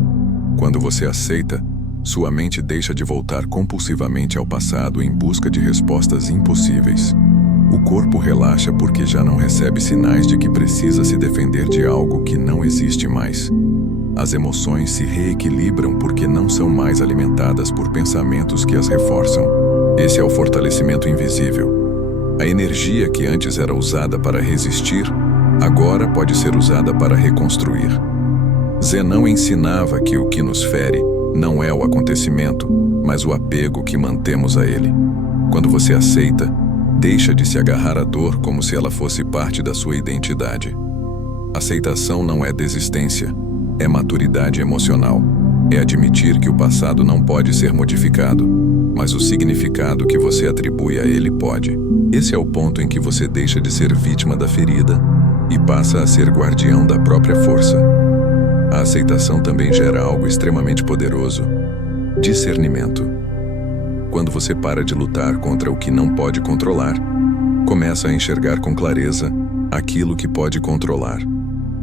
Quando você aceita, sua mente deixa de voltar compulsivamente ao passado em busca de respostas impossíveis. O corpo relaxa porque já não recebe sinais de que precisa se defender de algo que não existe mais. As emoções se reequilibram porque não são mais alimentadas por pensamentos que as reforçam. Esse é o fortalecimento invisível. A energia que antes era usada para resistir, agora pode ser usada para reconstruir. Zenão ensinava que o que nos fere não é o acontecimento, mas o apego que mantemos a ele. Quando você aceita, deixa de se agarrar à dor como se ela fosse parte da sua identidade. Aceitação não é desistência, é maturidade emocional. É admitir que o passado não pode ser modificado, mas o significado que você atribui a ele pode. Esse é o ponto em que você deixa de ser vítima da ferida e passa a ser guardião da própria força. A aceitação também gera algo extremamente poderoso: discernimento. Quando você para de lutar contra o que não pode controlar, começa a enxergar com clareza aquilo que pode controlar.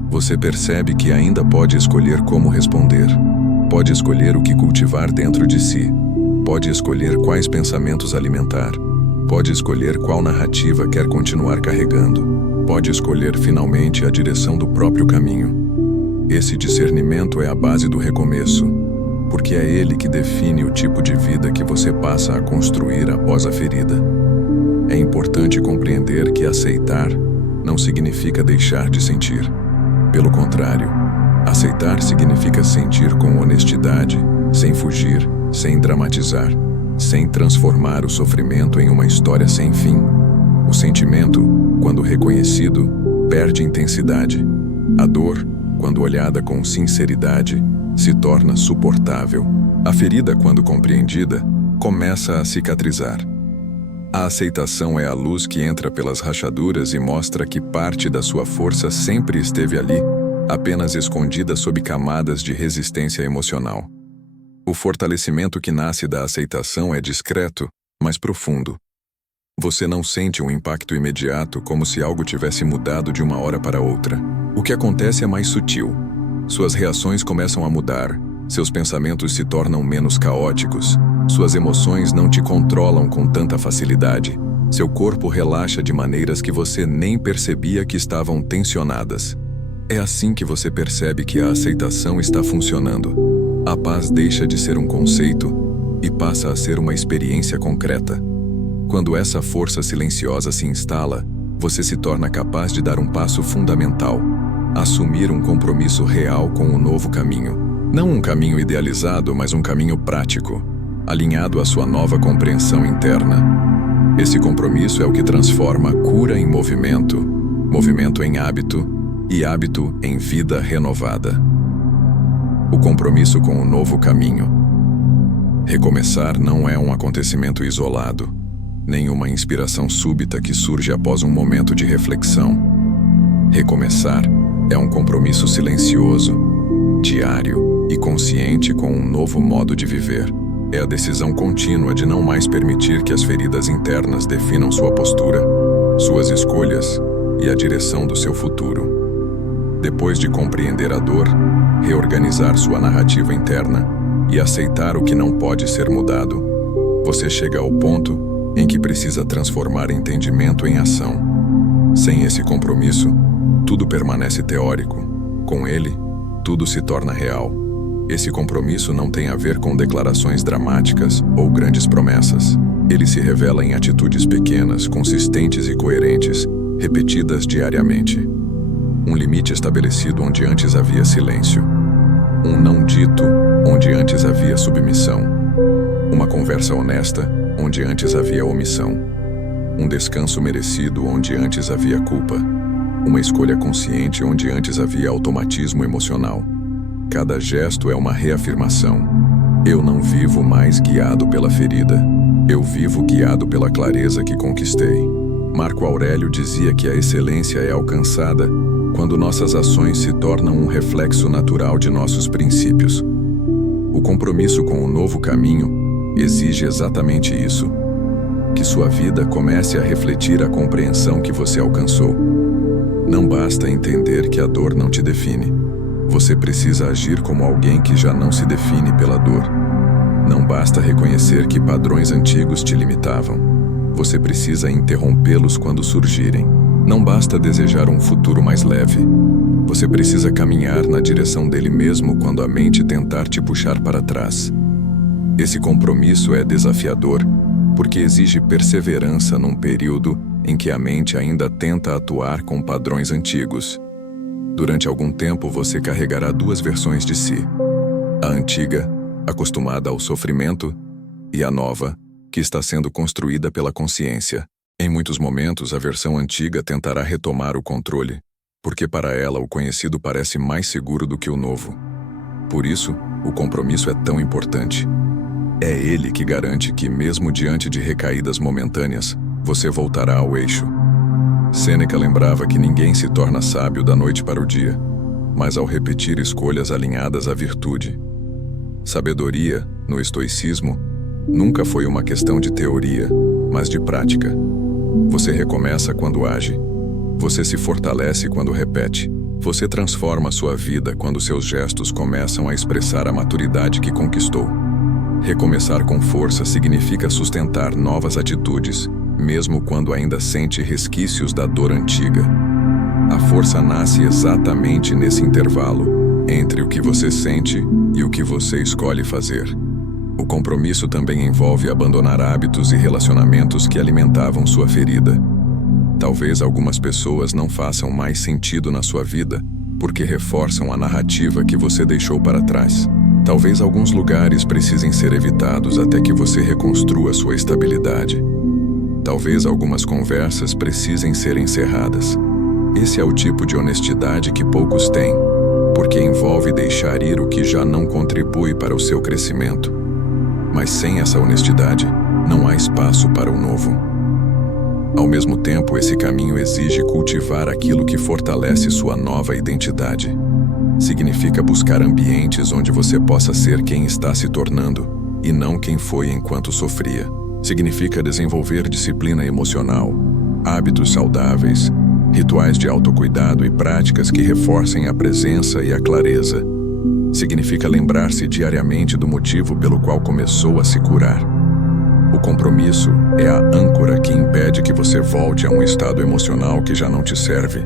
Você percebe que ainda pode escolher como responder, pode escolher o que cultivar dentro de si, pode escolher quais pensamentos alimentar, pode escolher qual narrativa quer continuar carregando, pode escolher finalmente a direção do próprio caminho. Esse discernimento é a base do recomeço, porque é ele que define o tipo de vida que você passa a construir após a ferida. É importante compreender que aceitar não significa deixar de sentir. Pelo contrário, aceitar significa sentir com honestidade, sem fugir, sem dramatizar, sem transformar o sofrimento em uma história sem fim. O sentimento, quando reconhecido, perde intensidade. A dor, quando olhada com sinceridade, se torna suportável. A ferida, quando compreendida, começa a cicatrizar. A aceitação é a luz que entra pelas rachaduras e mostra que parte da sua força sempre esteve ali, apenas escondida sob camadas de resistência emocional. O fortalecimento que nasce da aceitação é discreto, mas profundo. Você não sente um impacto imediato como se algo tivesse mudado de uma hora para outra. O que acontece é mais sutil. Suas reações começam a mudar, seus pensamentos se tornam menos caóticos, suas emoções não te controlam com tanta facilidade, seu corpo relaxa de maneiras que você nem percebia que estavam tensionadas. É assim que você percebe que a aceitação está funcionando. A paz deixa de ser um conceito e passa a ser uma experiência concreta. Quando essa força silenciosa se instala, você se torna capaz de dar um passo fundamental: assumir um compromisso real com o novo caminho. Não um caminho idealizado, mas um caminho prático, alinhado à sua nova compreensão interna. Esse compromisso é o que transforma a cura em movimento, movimento em hábito e hábito em vida renovada. O compromisso com o novo caminho. Recomeçar não é um acontecimento isolado, nem uma inspiração súbita que surge após um momento de reflexão. Recomeçar é um compromisso silencioso, diário e consciente com um novo modo de viver. É a decisão contínua de não mais permitir que as feridas internas definam sua postura, suas escolhas e a direção do seu futuro. Depois de compreender a dor, reorganizar sua narrativa interna e aceitar o que não pode ser mudado, você chega ao ponto em que precisa transformar entendimento em ação. Sem esse compromisso, tudo permanece teórico. Com ele, tudo se torna real. Esse compromisso não tem a ver com declarações dramáticas ou grandes promessas. Ele se revela em atitudes pequenas, consistentes e coerentes, repetidas diariamente. Um limite estabelecido onde antes havia silêncio. Um não dito onde antes havia submissão. Uma conversa honesta onde antes havia omissão. Um descanso merecido onde antes havia culpa. Uma escolha consciente onde antes havia automatismo emocional. Cada gesto é uma reafirmação. Eu não vivo mais guiado pela ferida. Eu vivo guiado pela clareza que conquistei. Marco Aurélio dizia que a excelência é alcançada quando nossas ações se tornam um reflexo natural de nossos princípios. O compromisso com o novo caminho exige exatamente isso: que sua vida comece a refletir a compreensão que você alcançou. Não basta entender que a dor não te define. Você precisa agir como alguém que já não se define pela dor. Não basta reconhecer que padrões antigos te limitavam. Você precisa interrompê-los quando surgirem. Não basta desejar um futuro mais leve. Você precisa caminhar na direção dele mesmo quando a mente tentar te puxar para trás. Esse compromisso é desafiador, porque exige perseverança num período em que a mente ainda tenta atuar com padrões antigos. Durante algum tempo você carregará duas versões de si: a antiga, acostumada ao sofrimento, e a nova, que está sendo construída pela consciência. Em muitos momentos, a versão antiga tentará retomar o controle, porque para ela o conhecido parece mais seguro do que o novo. Por isso, o compromisso é tão importante. É ele que garante que, mesmo diante de recaídas momentâneas, você voltará ao eixo. Sêneca lembrava que ninguém se torna sábio da noite para o dia, mas ao repetir escolhas alinhadas à virtude. Sabedoria, no estoicismo, nunca foi uma questão de teoria, mas de prática. Você recomeça quando age. Você se fortalece quando repete. Você transforma sua vida quando seus gestos começam a expressar a maturidade que conquistou. Recomeçar com força significa sustentar novas atitudes, mesmo quando ainda sente resquícios da dor antiga. A força nasce exatamente nesse intervalo, entre o que você sente e o que você escolhe fazer. O compromisso também envolve abandonar hábitos e relacionamentos que alimentavam sua ferida. Talvez algumas pessoas não façam mais sentido na sua vida porque reforçam a narrativa que você deixou para trás. Talvez alguns lugares precisem ser evitados até que você reconstrua sua estabilidade. Talvez algumas conversas precisem ser encerradas. Esse é o tipo de honestidade que poucos têm, porque envolve deixar ir o que já não contribui para o seu crescimento. Mas sem essa honestidade, não há espaço para o novo. Ao mesmo tempo, esse caminho exige cultivar aquilo que fortalece sua nova identidade. Significa buscar ambientes onde você possa ser quem está se tornando, e não quem foi enquanto sofria. Significa desenvolver disciplina emocional, hábitos saudáveis, rituais de autocuidado e práticas que reforcem a presença e a clareza. Significa lembrar-se diariamente do motivo pelo qual começou a se curar. O compromisso é a âncora que impede que você volte a um estado emocional que já não te serve.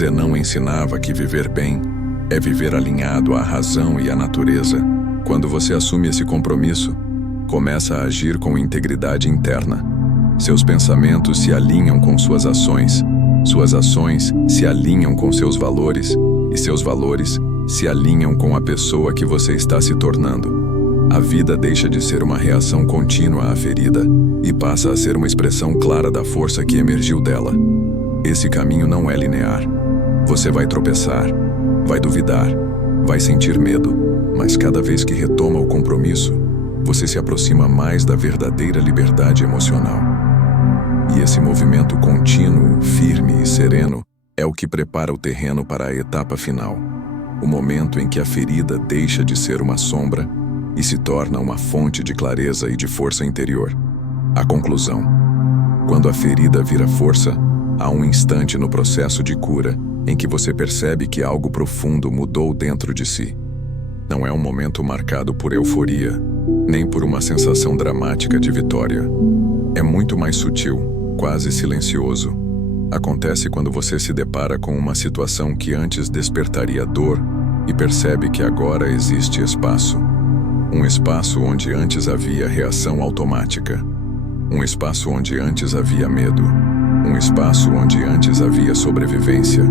Zenão ensinava que viver bem é viver alinhado à razão e à natureza. Quando você assume esse compromisso, começa a agir com integridade interna. Seus pensamentos se alinham com suas ações se alinham com seus valores, e seus valores se alinham com a pessoa que você está se tornando. A vida deixa de ser uma reação contínua à ferida e passa a ser uma expressão clara da força que emergiu dela. Esse caminho não é linear. Você vai tropeçar, vai duvidar, vai sentir medo, mas cada vez que retoma o compromisso, você se aproxima mais da verdadeira liberdade emocional. E esse movimento contínuo, firme e sereno é o que prepara o terreno para a etapa final, o momento em que a ferida deixa de ser uma sombra e se torna uma fonte de clareza e de força interior. A conclusão: quando a ferida vira força, há um instante no processo de cura em que você percebe que algo profundo mudou dentro de si. Não é um momento marcado por euforia, nem por uma sensação dramática de vitória. É muito mais sutil, quase silencioso. Acontece quando você se depara com uma situação que antes despertaria dor e percebe que agora existe espaço. Um espaço onde antes havia reação automática. Um espaço onde antes havia medo. Um espaço onde antes havia sobrevivência.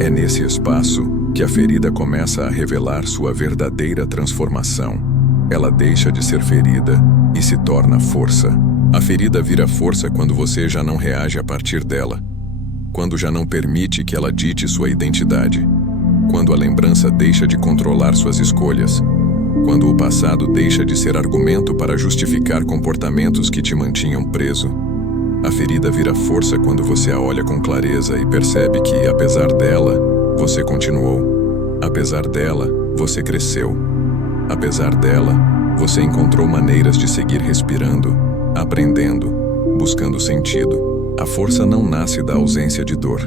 É nesse espaço que a ferida começa a revelar sua verdadeira transformação. Ela deixa de ser ferida e se torna força. A ferida vira força quando você já não reage a partir dela. Quando já não permite que ela dite sua identidade. Quando a lembrança deixa de controlar suas escolhas. Quando o passado deixa de ser argumento para justificar comportamentos que te mantinham preso. A ferida vira força quando você a olha com clareza e percebe que, apesar dela, você continuou. Apesar dela, você cresceu. Apesar dela, você encontrou maneiras de seguir respirando, aprendendo, buscando sentido. A força não nasce da ausência de dor,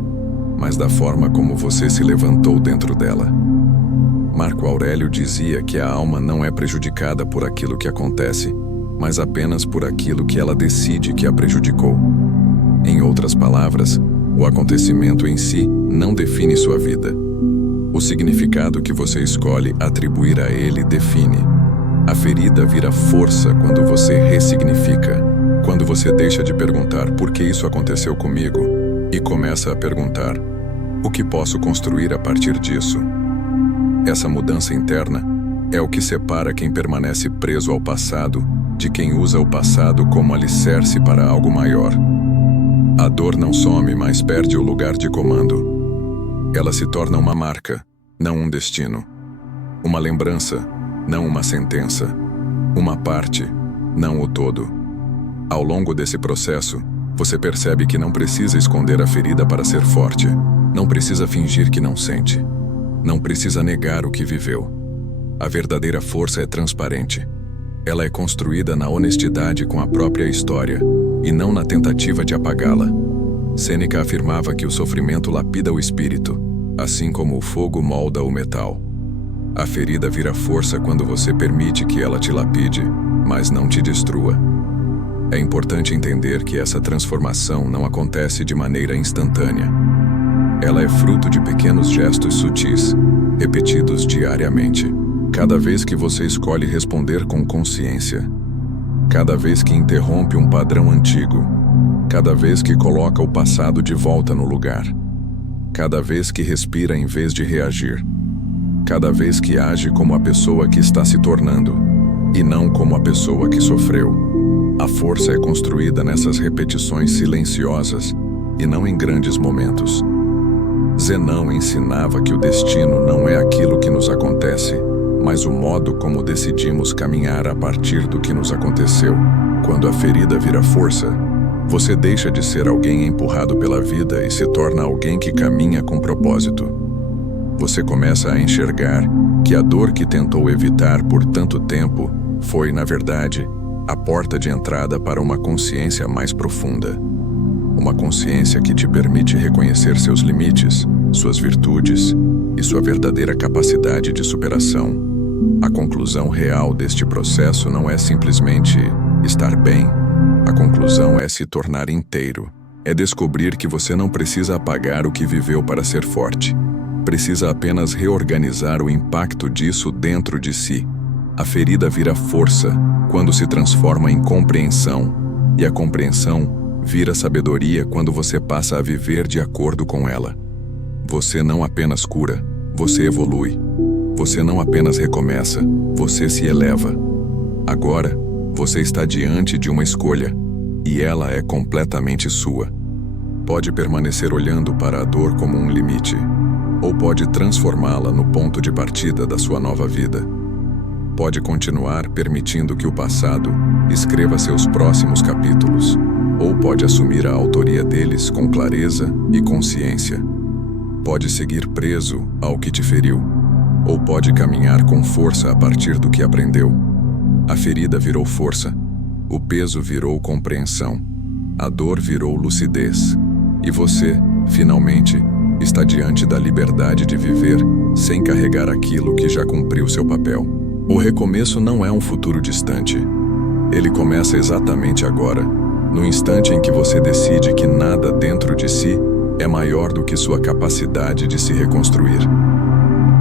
mas da forma como você se levantou dentro dela. Marco Aurélio dizia que a alma não é prejudicada por aquilo que acontece, mas apenas por aquilo que ela decide que a prejudicou. Em outras palavras, o acontecimento em si não define sua vida. O significado que você escolhe atribuir a ele define. A ferida vira força quando você ressignifica, quando você deixa de perguntar por que isso aconteceu comigo e começa a perguntar: o que posso construir a partir disso? Essa mudança interna é o que separa quem permanece preso ao passado de quem usa o passado como alicerce para algo maior. A dor não some, mas perde o lugar de comando. Ela se torna uma marca, não um destino. Uma lembrança, não uma sentença. Uma parte, não o todo. Ao longo desse processo, você percebe que não precisa esconder a ferida para ser forte. Não precisa fingir que não sente. Não precisa negar o que viveu. A verdadeira força é transparente. Ela é construída na honestidade com a própria história, e não na tentativa de apagá-la. Sêneca afirmava que o sofrimento lapida o espírito, assim como o fogo molda o metal. A ferida vira força quando você permite que ela te lapide, mas não te destrua. É importante entender que essa transformação não acontece de maneira instantânea. Ela é fruto de pequenos gestos sutis, repetidos diariamente. Cada vez que você escolhe responder com consciência, cada vez que interrompe um padrão antigo, cada vez que coloca o passado de volta no lugar, cada vez que respira em vez de reagir, cada vez que age como a pessoa que está se tornando e não como a pessoa que sofreu. A força é construída nessas repetições silenciosas e não em grandes momentos. Zenão ensinava que o destino não é aquilo que nos acontece, mas o modo como decidimos caminhar a partir do que nos aconteceu. Quando a ferida vira força, você deixa de ser alguém empurrado pela vida e se torna alguém que caminha com propósito. Você começa a enxergar que a dor que tentou evitar por tanto tempo foi, na verdade, a porta de entrada para uma consciência mais profunda. Uma consciência que te permite reconhecer seus limites, suas virtudes e sua verdadeira capacidade de superação. A conclusão real deste processo não é simplesmente estar bem. A conclusão é se tornar inteiro. é descobrir que você não precisa apagar o que viveu para ser forte. Precisa apenas reorganizar o impacto disso dentro de si. A ferida vira força quando se transforma em compreensão, e a compreensão vira sabedoria quando você passa a viver de acordo com ela. Você não apenas cura, você evolui. Você não apenas recomeça, você se eleva. Agora, você está diante de uma escolha, e ela é completamente sua. Pode permanecer olhando para a dor como um limite, ou pode transformá-la no ponto de partida da sua nova vida. Pode continuar permitindo que o passado escreva seus próximos capítulos, ou pode assumir a autoria deles com clareza e consciência. Pode seguir preso ao que te feriu, ou pode caminhar com força a partir do que aprendeu. A ferida virou força, o peso virou compreensão, a dor virou lucidez, e você, finalmente, está diante da liberdade de viver sem carregar aquilo que já cumpriu seu papel. O recomeço não é um futuro distante. Ele começa exatamente agora, no instante em que você decide que nada dentro de si é maior do que sua capacidade de se reconstruir.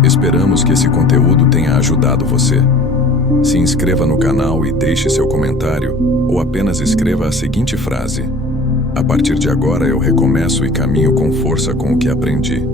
Esperamos que esse conteúdo tenha ajudado você. Se inscreva no canal e deixe seu comentário, ou apenas escreva a seguinte frase: a partir de agora eu recomeço e caminho com força com o que aprendi.